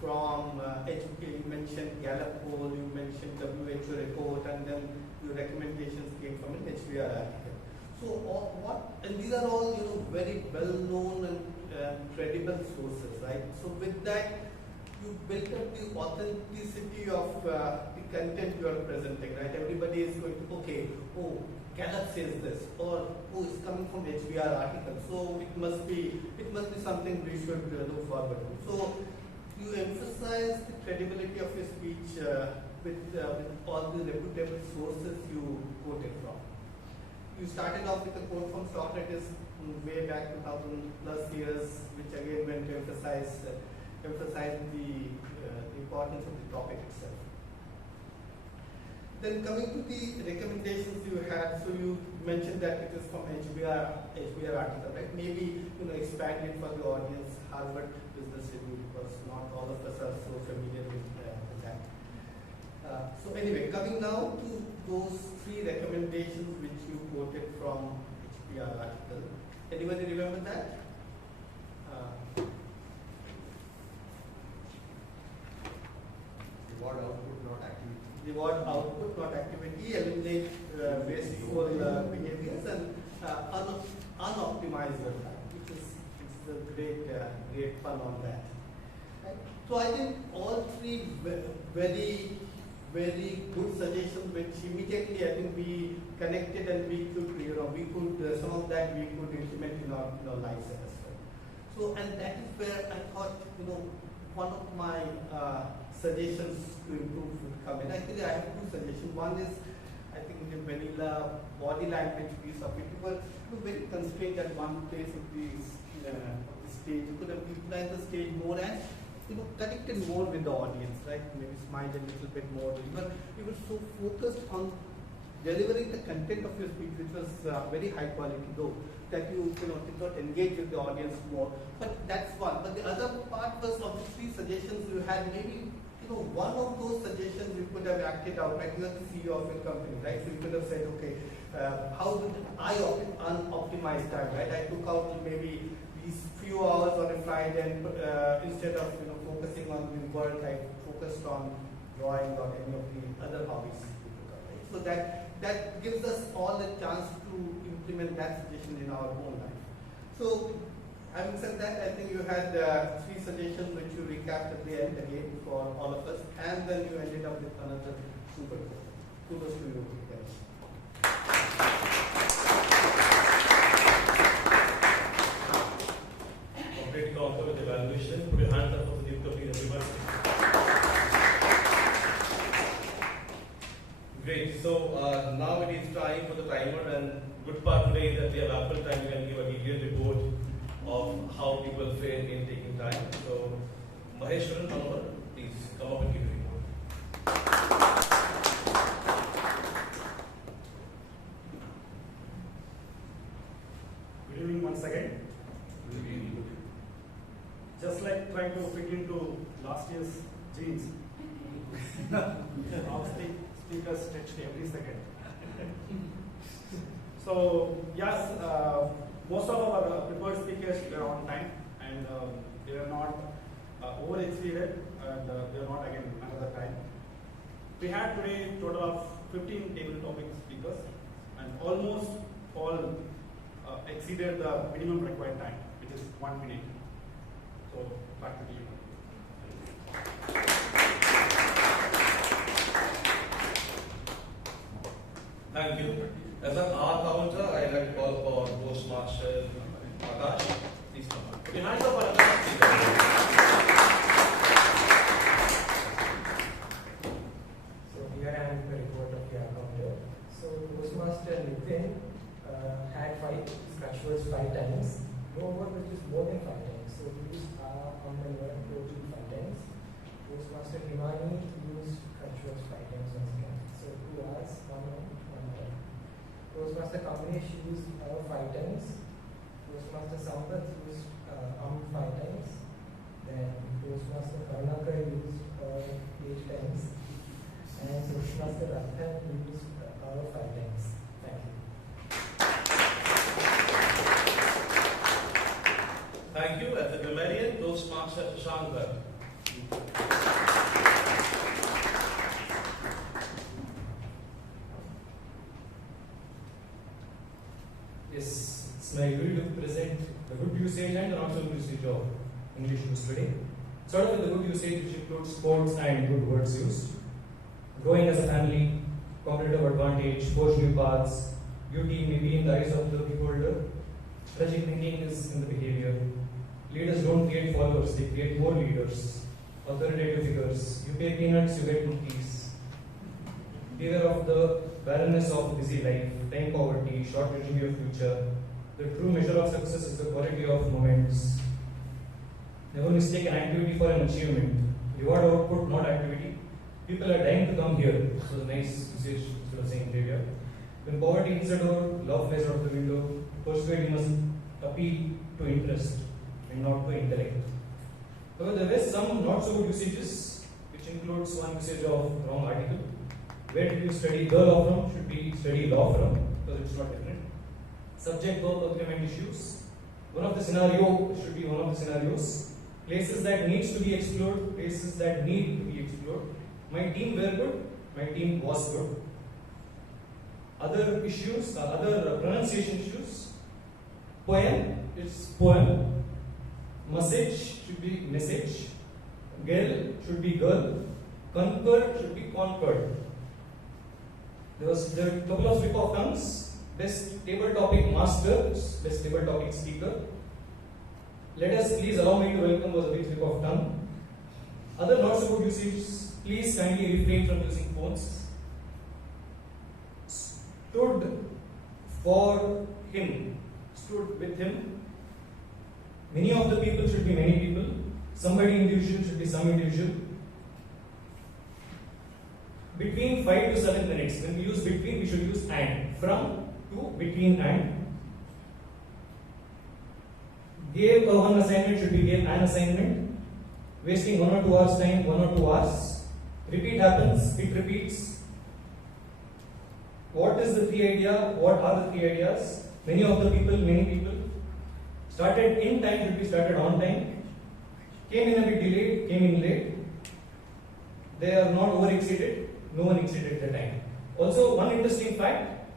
from HK, you mentioned Gallup poll, you mentioned WHO report, and then your recommendations came from an HBR article. And these are all very well known and credible sources, right? So with that, you build up the authenticity of the content you are presenting, right? Everybody is going to, okay, oh, Gallup says this, or oh, it's coming from HBR article, so it must be something we should look forward to. So you emphasize the credibility of your speech with all the reputable sources you quoted from. You started off with a quote from Socrates way back 2000 plus years, which again went to emphasize the importance of the topic itself. Then coming to the recommendations you had, so you mentioned that it is from HBR article, right? Maybe expand it for the audience, Harvard Business Review, because not all of us are so familiar with that. So anyway, coming now to those 3 recommendations which you quoted from HBR article. Anybody remember that? Reward output, not activity. Reward output, not activity. Eliminate wasteful behaviors and unoptimize your time, which is a great fun on that. Right? So I think all 3 very good suggestions, which immediately I think we connected and we could some of that we could implement in our lives as well. So and that is where I thought one of my suggestions to improve would come in. Actually, I have 2 suggestions. One is, I think the vanilla body language piece of it. We were very constrained at one place of the stage. You could have utilized the stage more and connected more with the audience, right? Maybe smiled a little bit more. You were so focused on delivering the content of your speech, which was very high quality, though, that you did not engage with the audience more. But that's one. But the other part was of the 3 suggestions you had. Maybe one of those suggestions you could have acted out, like you are the CEO of your company, right? So you could have said, okay, how did I optimize time, right? I took out maybe these few hours on a Friday, and instead of focusing on the work, I focused on drawing or any of the other hobbies. Right? So that gives us all a chance to implement that suggestion in our own life. So having said that, I think you had 3 suggestions which you recapped at the end again for all of us, and then you ended up with another super quote. Kudos to you, Ganesh. Complete conquer with evaluation. Put your hands up for Sudipto, please, everybody. Great. So now it is time for the timer, and good part today is that we have ample time. We can give a detailed report of how people fare in taking time. So Maheswaran, Manohar, please come up and give a report. Good evening once again. Good evening. Just like trying to fit into last year's jeans, our speakers stretched every second. So yes, most of our prepared speakers were on time, and they were not over-exceeded, and they were not again another time. We had today a total of 15 table topic speakers, and almost all exceeded the minimum required time, which is 1 minute. So back to you. Thank you. As an R counter, I like to call for Toastmaster Akash. Please come on. Put your hands up for Akash. So here I am the report of the counter. So Toastmaster Nithin had 5 scratch words 5 times. No one which is more than 5 times. So he used on the word total 5 times. Toastmaster Himani used scratch words 5 times once again. So 2 hours, 1 hour, 1 hour. Toastmaster Kamlesh used 5 times. Toastmaster Sambhath used 5 times. Then Toastmaster Karunakar used 8 times. And Toastmaster Arka used 5 times. Thank you. Thank you. As a grammarian, Toastmaster Shashank. usage and the not so good usage of English used today. Start off with the good usage, which includes quotes and good words used. Growing as a family, competitive advantage, forge new paths, beauty may be in the eyes of the beholder. Strategic thinking is in the behavior. Leaders don't create followers, they create more leaders. Authoritative figures. You pay peanuts, you get cookies. Beware of the barrenness of busy life, time poverty, short vision of your future. The true measure of success is the quality of moments. Never mistake an activity for an achievement. Reward output, not activity. People are dying to come here. So the nice usage instead of saying behavior. When poverty hits the door, love flies out of the window. Persuade, you must appeal to interest and not to intellect. However, there were some not so good usages, which includes one usage of wrong article. Where did you study the law from? Should be study law from, because it's not definite. Subject verb agreement issues. One of the scenario should be one of the scenarios. Places that needs to be explored, places that need to be explored. My team were good, my team was good. Other issues, other pronunciation issues. Poem, it's poem. Message should be message. Girl should be girl. Conquer should be conquered. There are a couple of slip of tongues. Best table topic master, best table topic speaker. Let us please allow me to welcome was a big slip of tongue. Other not so good usages, please kindly refrain from using phones. Stood for him, stood with him. Many of the people should be many people. Somebody individual should be some individual. Between 5 to 7 minutes. When we use between, we should use and. From to between and. Gave a one assignment should be gave an assignment. Wasting 1 or 2 hours time, 1 or 2 hours. Repeat happens, it repeats. What is the 3 idea? What are the 3 ideas? Many of the people, many people. Started in time should be started on time. Came in a bit delayed, came in late. They are not over exceeded. No one exceeded the time. Also, one interesting fact,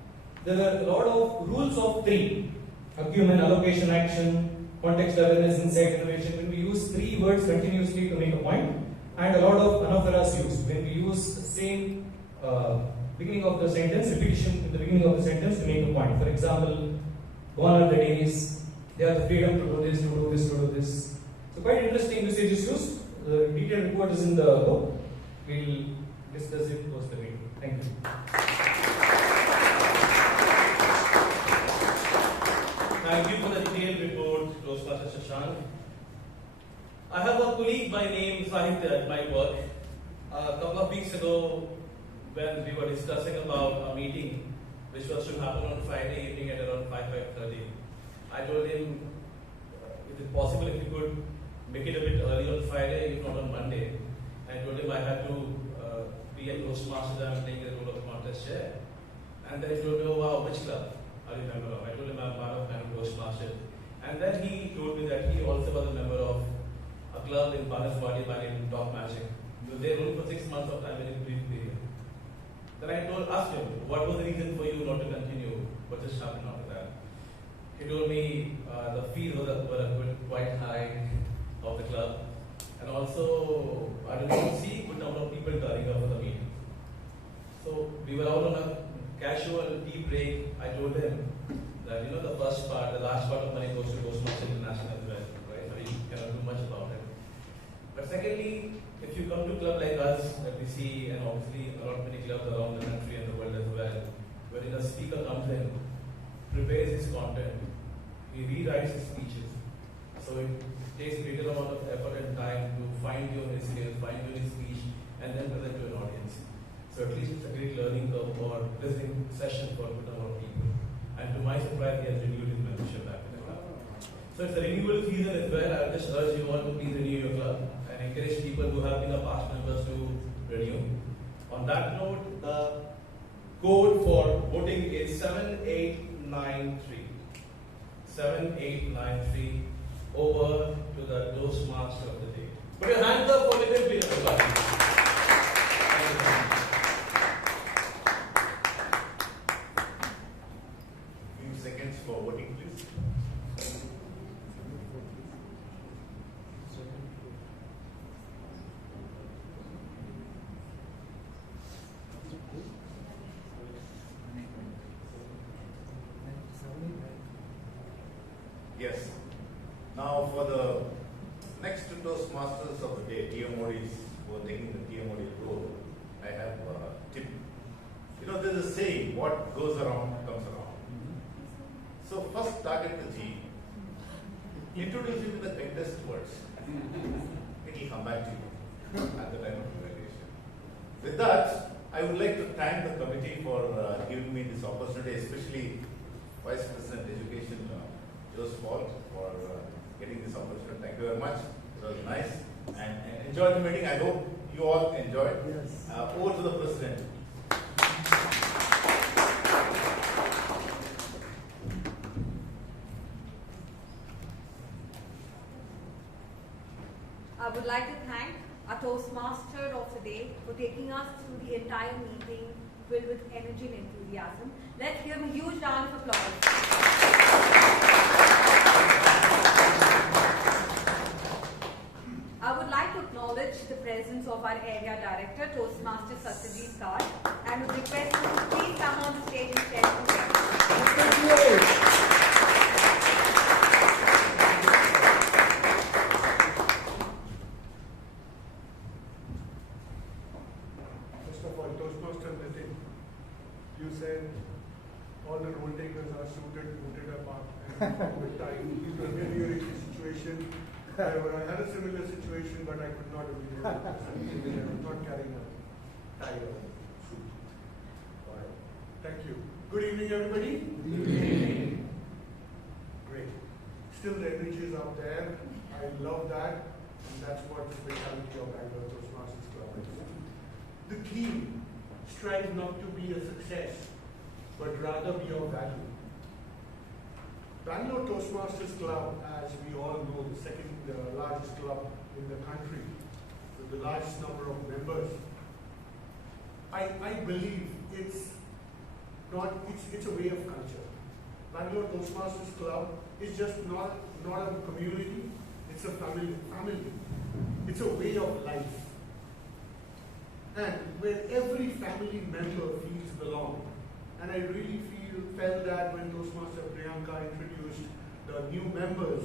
there were a lot of rules of 3. Acumen, allocation, action, context awareness, insight, innovation. When we use 3 words continuously to make a point, and a lot of anaphoras used. When we use the same beginning of the sentence, repetition in the beginning of the sentence to make a point. For example, gone are the days, they have the freedom to do this, to do this, to do this. So quite interesting usage is used. The detailed report is in the book. We'll discuss it post the video. Thank you. Thank you for the detailed report, Toastmaster Shashank. I have a colleague by name Sahitya at my work. A couple of weeks ago, when we were discussing about a meeting which was to happen on Friday evening at around 5:30, I told him, is it possible if you could make it a bit early on Friday, if not on Monday? I told him I had to be a Toastmaster and playing the role of a contest chair. And then he told me, oh wow, which club are you a member of? I told him I'm part of Menon Toastmaster. And then he told me that he also was a member of a club in Maheswaran by name Top Magic. He was there only for 6 months of time, very brief period. Then I asked him, what was the reason for you not to continue? What just happened after that? He told me the fees were quite high of the club. And also, I didn't see a good number of people turning up for the meeting. So we were out on a casual tea break. I told him that the first part, the last part of money goes to Toastmasters International as well, right? So you cannot do much about it. But secondly, if you come to a club like us that we see, and obviously a lot many clubs around the country and the world as well, wherein a speaker comes in, prepares his content, he rewrites his speeches. So it takes greater amount of effort and time to fine-tune his skills, fine-tune his speech, and then present to an audience. So at least it's a great learning curve or listening session for a good number of people. And to my surprise, he has renewed his membership back in the club. So it's a renewal season as well. I would just urge you all to please renew your club and encourage people who have been a past members to renew. On that note, the code for voting is 7893. 7893. Over to the Toastmaster of the day. Put your hands up for Nithin B, everybody. Few seconds for voting, please. what goes around comes around. So first target the G. Introduce him in the kindest words. It will come back to you at the time of evaluation. With that, I would like to thank the committee for giving me this opportunity, especially Vice President Education, Joseph Paul, for getting this opportunity. Thank you very much. It was nice and enjoyed the meeting. I hope you all enjoyed. Yes. Over to the President. I would like to thank our Toastmaster of the day for taking us through the entire meeting filled with energy and enthusiasm. Let's give him a huge round of applause. I would like to acknowledge the presence of our Area Director, Toastmaster Satyajit Kar, and would request him to please come on the stage and share some Toastmaster Nithin, you said all the role takers are suited, booted up, and with time. It was really a risky situation. However, I had a similar situation, but I could not have been able to. I was not carrying a tie or suit. All right. Thank you. Good evening, everybody. Good evening. Great. Still, the energy is up there. I love that, and that's what the specialty of Bangalore Toastmasters Club is. The theme, strive not to be a success, but rather be of value. Bangalore Toastmasters Club, as we all know, the second largest club in the country, with the largest number of members. I believe it's a way of culture. Bangalore Toastmasters Club is just not a community, it's a family. It's a way of life. And where every family member feels belong. And I really felt that when Toastmaster Priyanka introduced the new members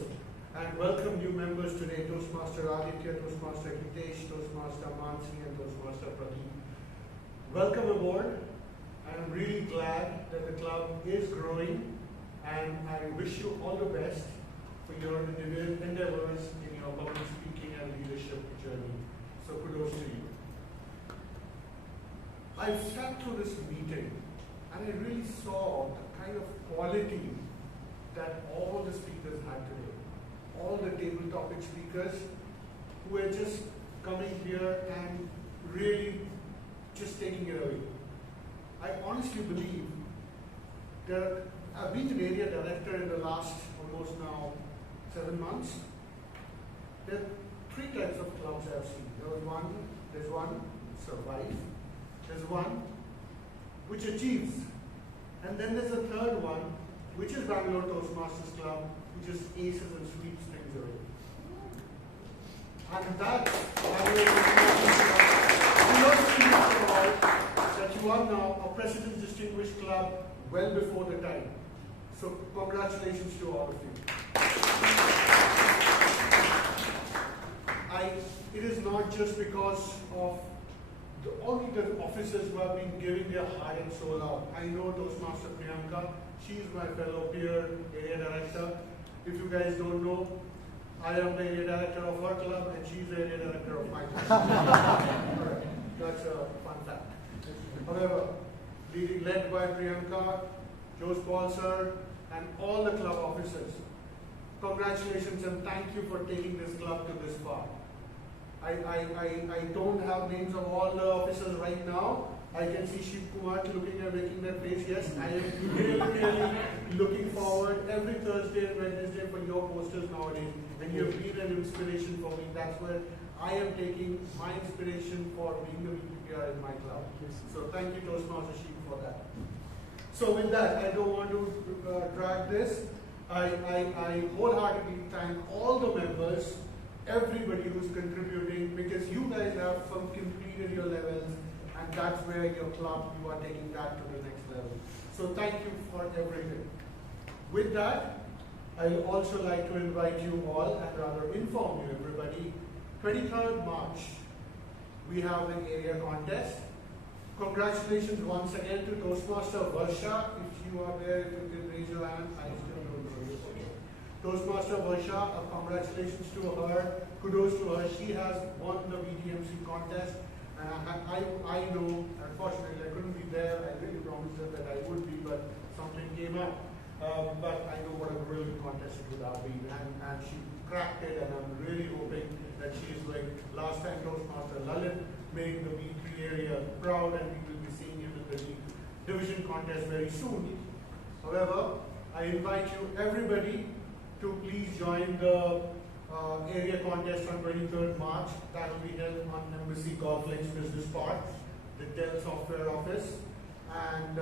and welcomed new members today, Toastmaster Aditya, Toastmaster Hitesh, Toastmaster Mansi, and Toastmaster Pradeep. Welcome aboard. I'm really glad that the club is growing, and I wish you all the best for your endeavors in your public speaking and leadership journey. So kudos to you. I sat through this meeting and I really saw the kind of quality that all the speakers had today. All the table topic speakers who were just coming here and really just taking it away. I honestly believe that I've been an area director in the last almost now 7 months. There are 3 types of clubs I've seen. There's one, survive. There's one which achieves, and then there's a third one, which is Bangalore Toastmasters Club, which just aces and sweeps things away. And that's Bangalore Toastmasters Club. That you are now a President's Distinguished Club well before the time. So congratulations to all of you. It is not just because of only the officers who have been giving their heart and soul out. I know Toastmaster Priyanka, she is my fellow peer, area director. If you guys don't know, I am the area director of her club and she's the area director of my club. Alright, that's a fun fact. However, led by Priyanka, Joseph Paul sir, and all the club officers, congratulations and thank you for taking this club to this far. I don't have names of all the officers right now. I can see Kumar looking and making their face. Yes, I am really looking forward every Thursday and Wednesday for your posters nowadays. And you have been an inspiration for me. That's where I am taking my inspiration for being the VPPR in my club. So thank you, Toastmaster Sheep, for that. So with that, I don't want to drag this. I wholeheartedly thank all the members, everybody who's contributing, because you guys have some completed your levels, and that's where your club, you are taking that to the next level. So thank you for everything. With that, I would also like to invite you all, and rather inform you everybody, 23rd March, we have an area contest. Congratulations once again to Toastmaster Varsha. If you are there, if you can raise your hand, I still don't know you. Toastmaster Varsha, congratulations to her. Kudos to her. She has won the VTMC contest. And I know, unfortunately, I couldn't be there. I really promised her that I would be, but something came up. But I know what a brilliant contest it would have been. And she cracked it, and I'm really hoping that she is like last time Toastmaster Lalit made the B3 area proud, and we will be seeing him in the division contest very soon. However, I invite you, everybody, to please join the area contest on 23rd March. That will be held on Embassy Golf Links Business Park, the Dell Software Office. And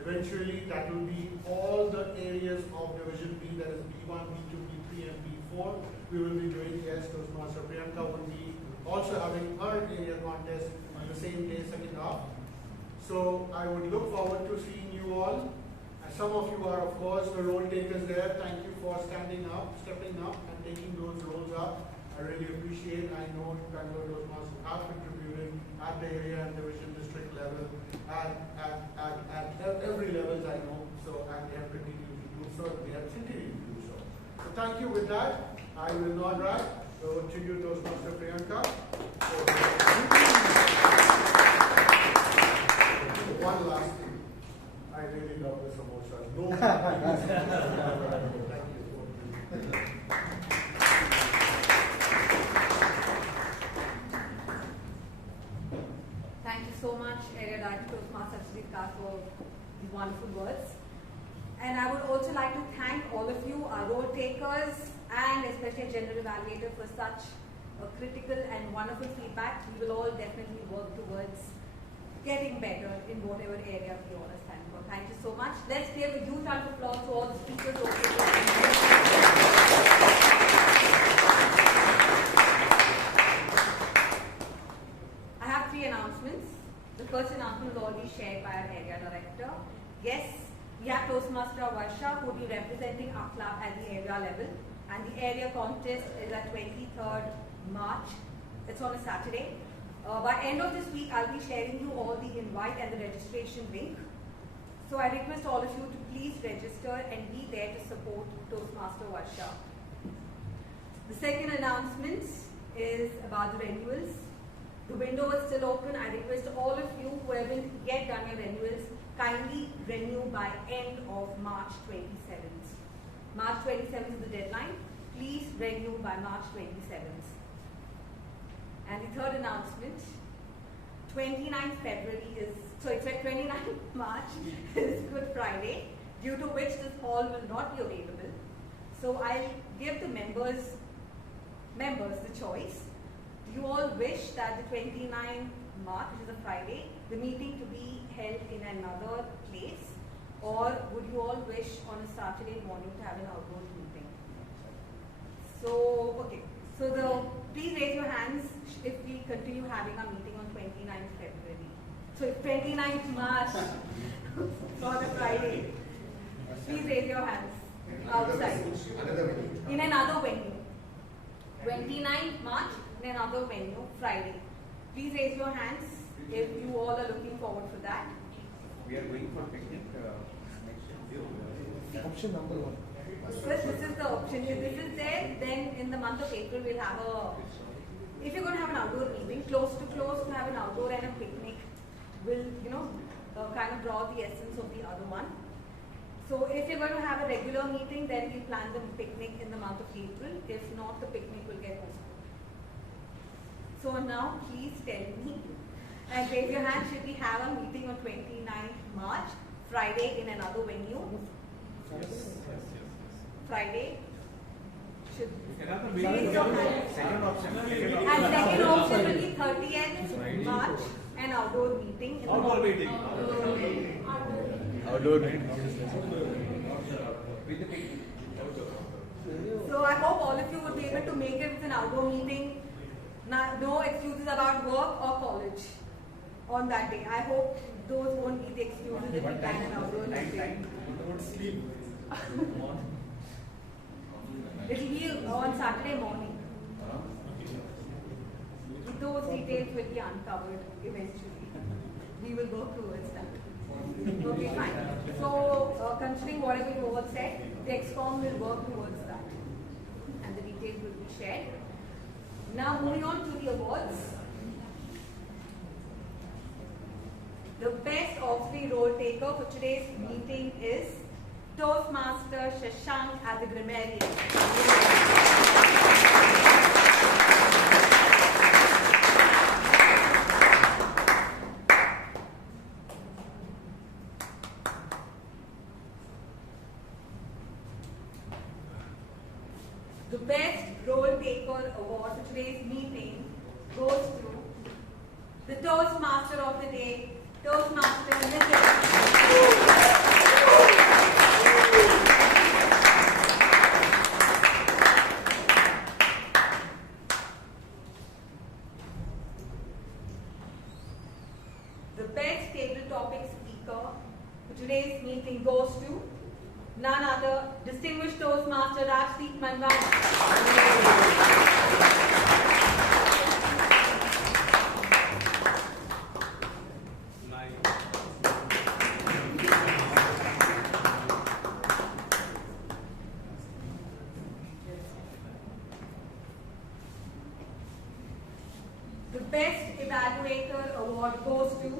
eventually that will be all the areas of Division B, that is B1, B2, B3 and B4. We will be doing, yes, Toastmaster Priyanka will be also having her area contest on the same day, second half. So I would look forward to seeing you all. And some of you are, of course, the role takers there. Thank you for stepping up and taking those roles up. I really appreciate. I know Bangalore Toastmasters have contributed at the area and division district level, at every level I know. So, and they have continued to do so. They have continued to do so. So thank you. With that, I will not drag. Over to you, Toastmaster Priyanka. One last thing. I really love the samosas. No. Thank you. Thank you so much, Area Director Toastmaster Sudipto, for these wonderful words. And I would also like to thank all of you, our role takers, and especially General Evaluator, for such a critical and wonderful feedback. We will all definitely work towards getting better in whatever area we all stand for. Thank you so much. Let's give a huge round of applause to all the speakers. I have 3 announcements. The first announcement is already shared by our area director. Yes, we have Toastmaster Varsha, who will be representing our club at the area level. And the area contest is at 23rd March. It's on a Saturday. By end of this week, I'll be sharing you all the invite and the registration link. So I request all of you to please register and be there to support Toastmaster Varsha. The second announcement is about the renewals. The window is still open. I request all of you who haven't yet done your renewals, kindly renew by end of March 27th. March 27th is the deadline. Please renew by March 27th. And the third announcement, 29th February is, so it's at 29th March is Good Friday, due to which this hall will not be available. So I'll give the members the choice. Do you all wish that the 29th March, which is a Friday, the meeting to be held in another place? Or would you all wish on a Saturday morning to have an outdoor meeting? So, okay. So please raise your hands if we continue having our meeting on 29th February. So 29th March for the Friday. Please raise your hands outside. In another venue. 29th March in another venue, Friday. Please raise your hands if you all are looking forward for that. We are going for picnic next year. Option number 1. First, this is the option. If this is there, then in the month of April we'll have a, if you're going to have an outdoor meeting, close to have an outdoor and a picnic, will, kind of draw the essence of the other one. So if you're going to have a regular meeting, then we plan the picnic in the month of April. If not, the picnic will get postponed. So now, please tell me, and raise your hand, should we have a meeting on 29th March, Friday in another venue? Yes. Friday. Should Second option. And second option will be 30th March, an outdoor meeting. Outdoor meeting. Outdoor meeting. So I hope all of you would be able to make it with an outdoor meeting. No excuses about work or college on that day. I hope those won't be the excuses if we plan an outdoor meeting. Sleep. It will be on Saturday morning. Those details will be uncovered eventually. We will Dexcom will work towards that, and the details will be shared. Now moving on to the awards. The best off-the role taker for today's meeting is Toastmaster Shashank as a grammarian. The best role taker award for today's meeting goes to the Toastmaster of the day, Toastmaster Nithin. The best table topic speaker for today's meeting goes to none other, distinguished Toastmaster Manohar. The best evaluator award goes to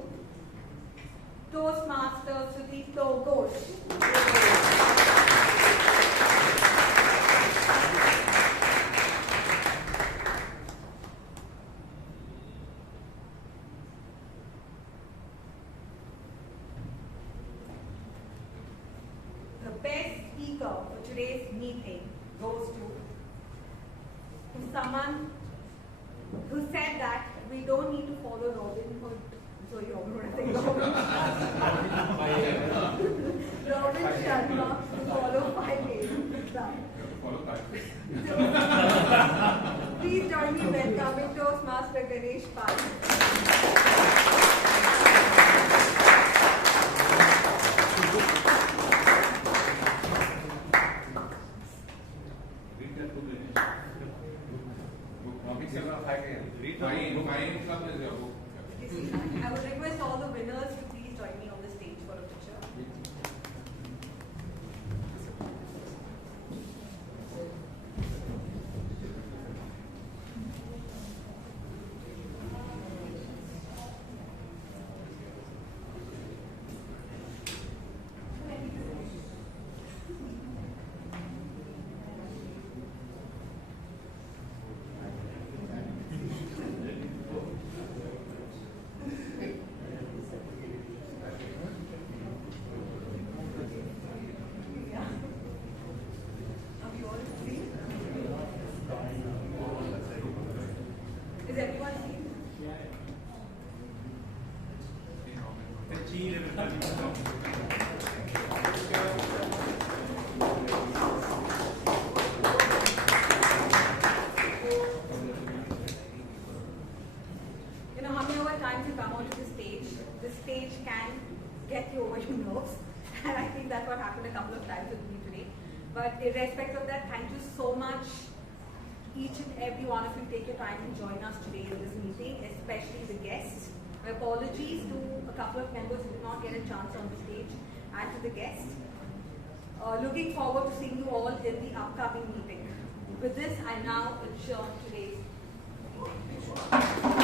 Toastmaster Sudipto Ghosh. The best speaker for today's meeting goes to someone who said that we don't need to follow Robin Hood. So you're going to say Robin Sharma to follow 5 days. Please join me in welcoming Toastmaster Ganesh Pai. I would request all the winners to please join me on the stage for a picture. But irrespective of that, thank you so much, each and every one of you take your time to join us today in this meeting, especially the guests. My apologies to a couple of members who did not get a chance on the stage and to the guests. Looking forward to seeing you all in the upcoming meeting. With this, I now adjourn today's meeting.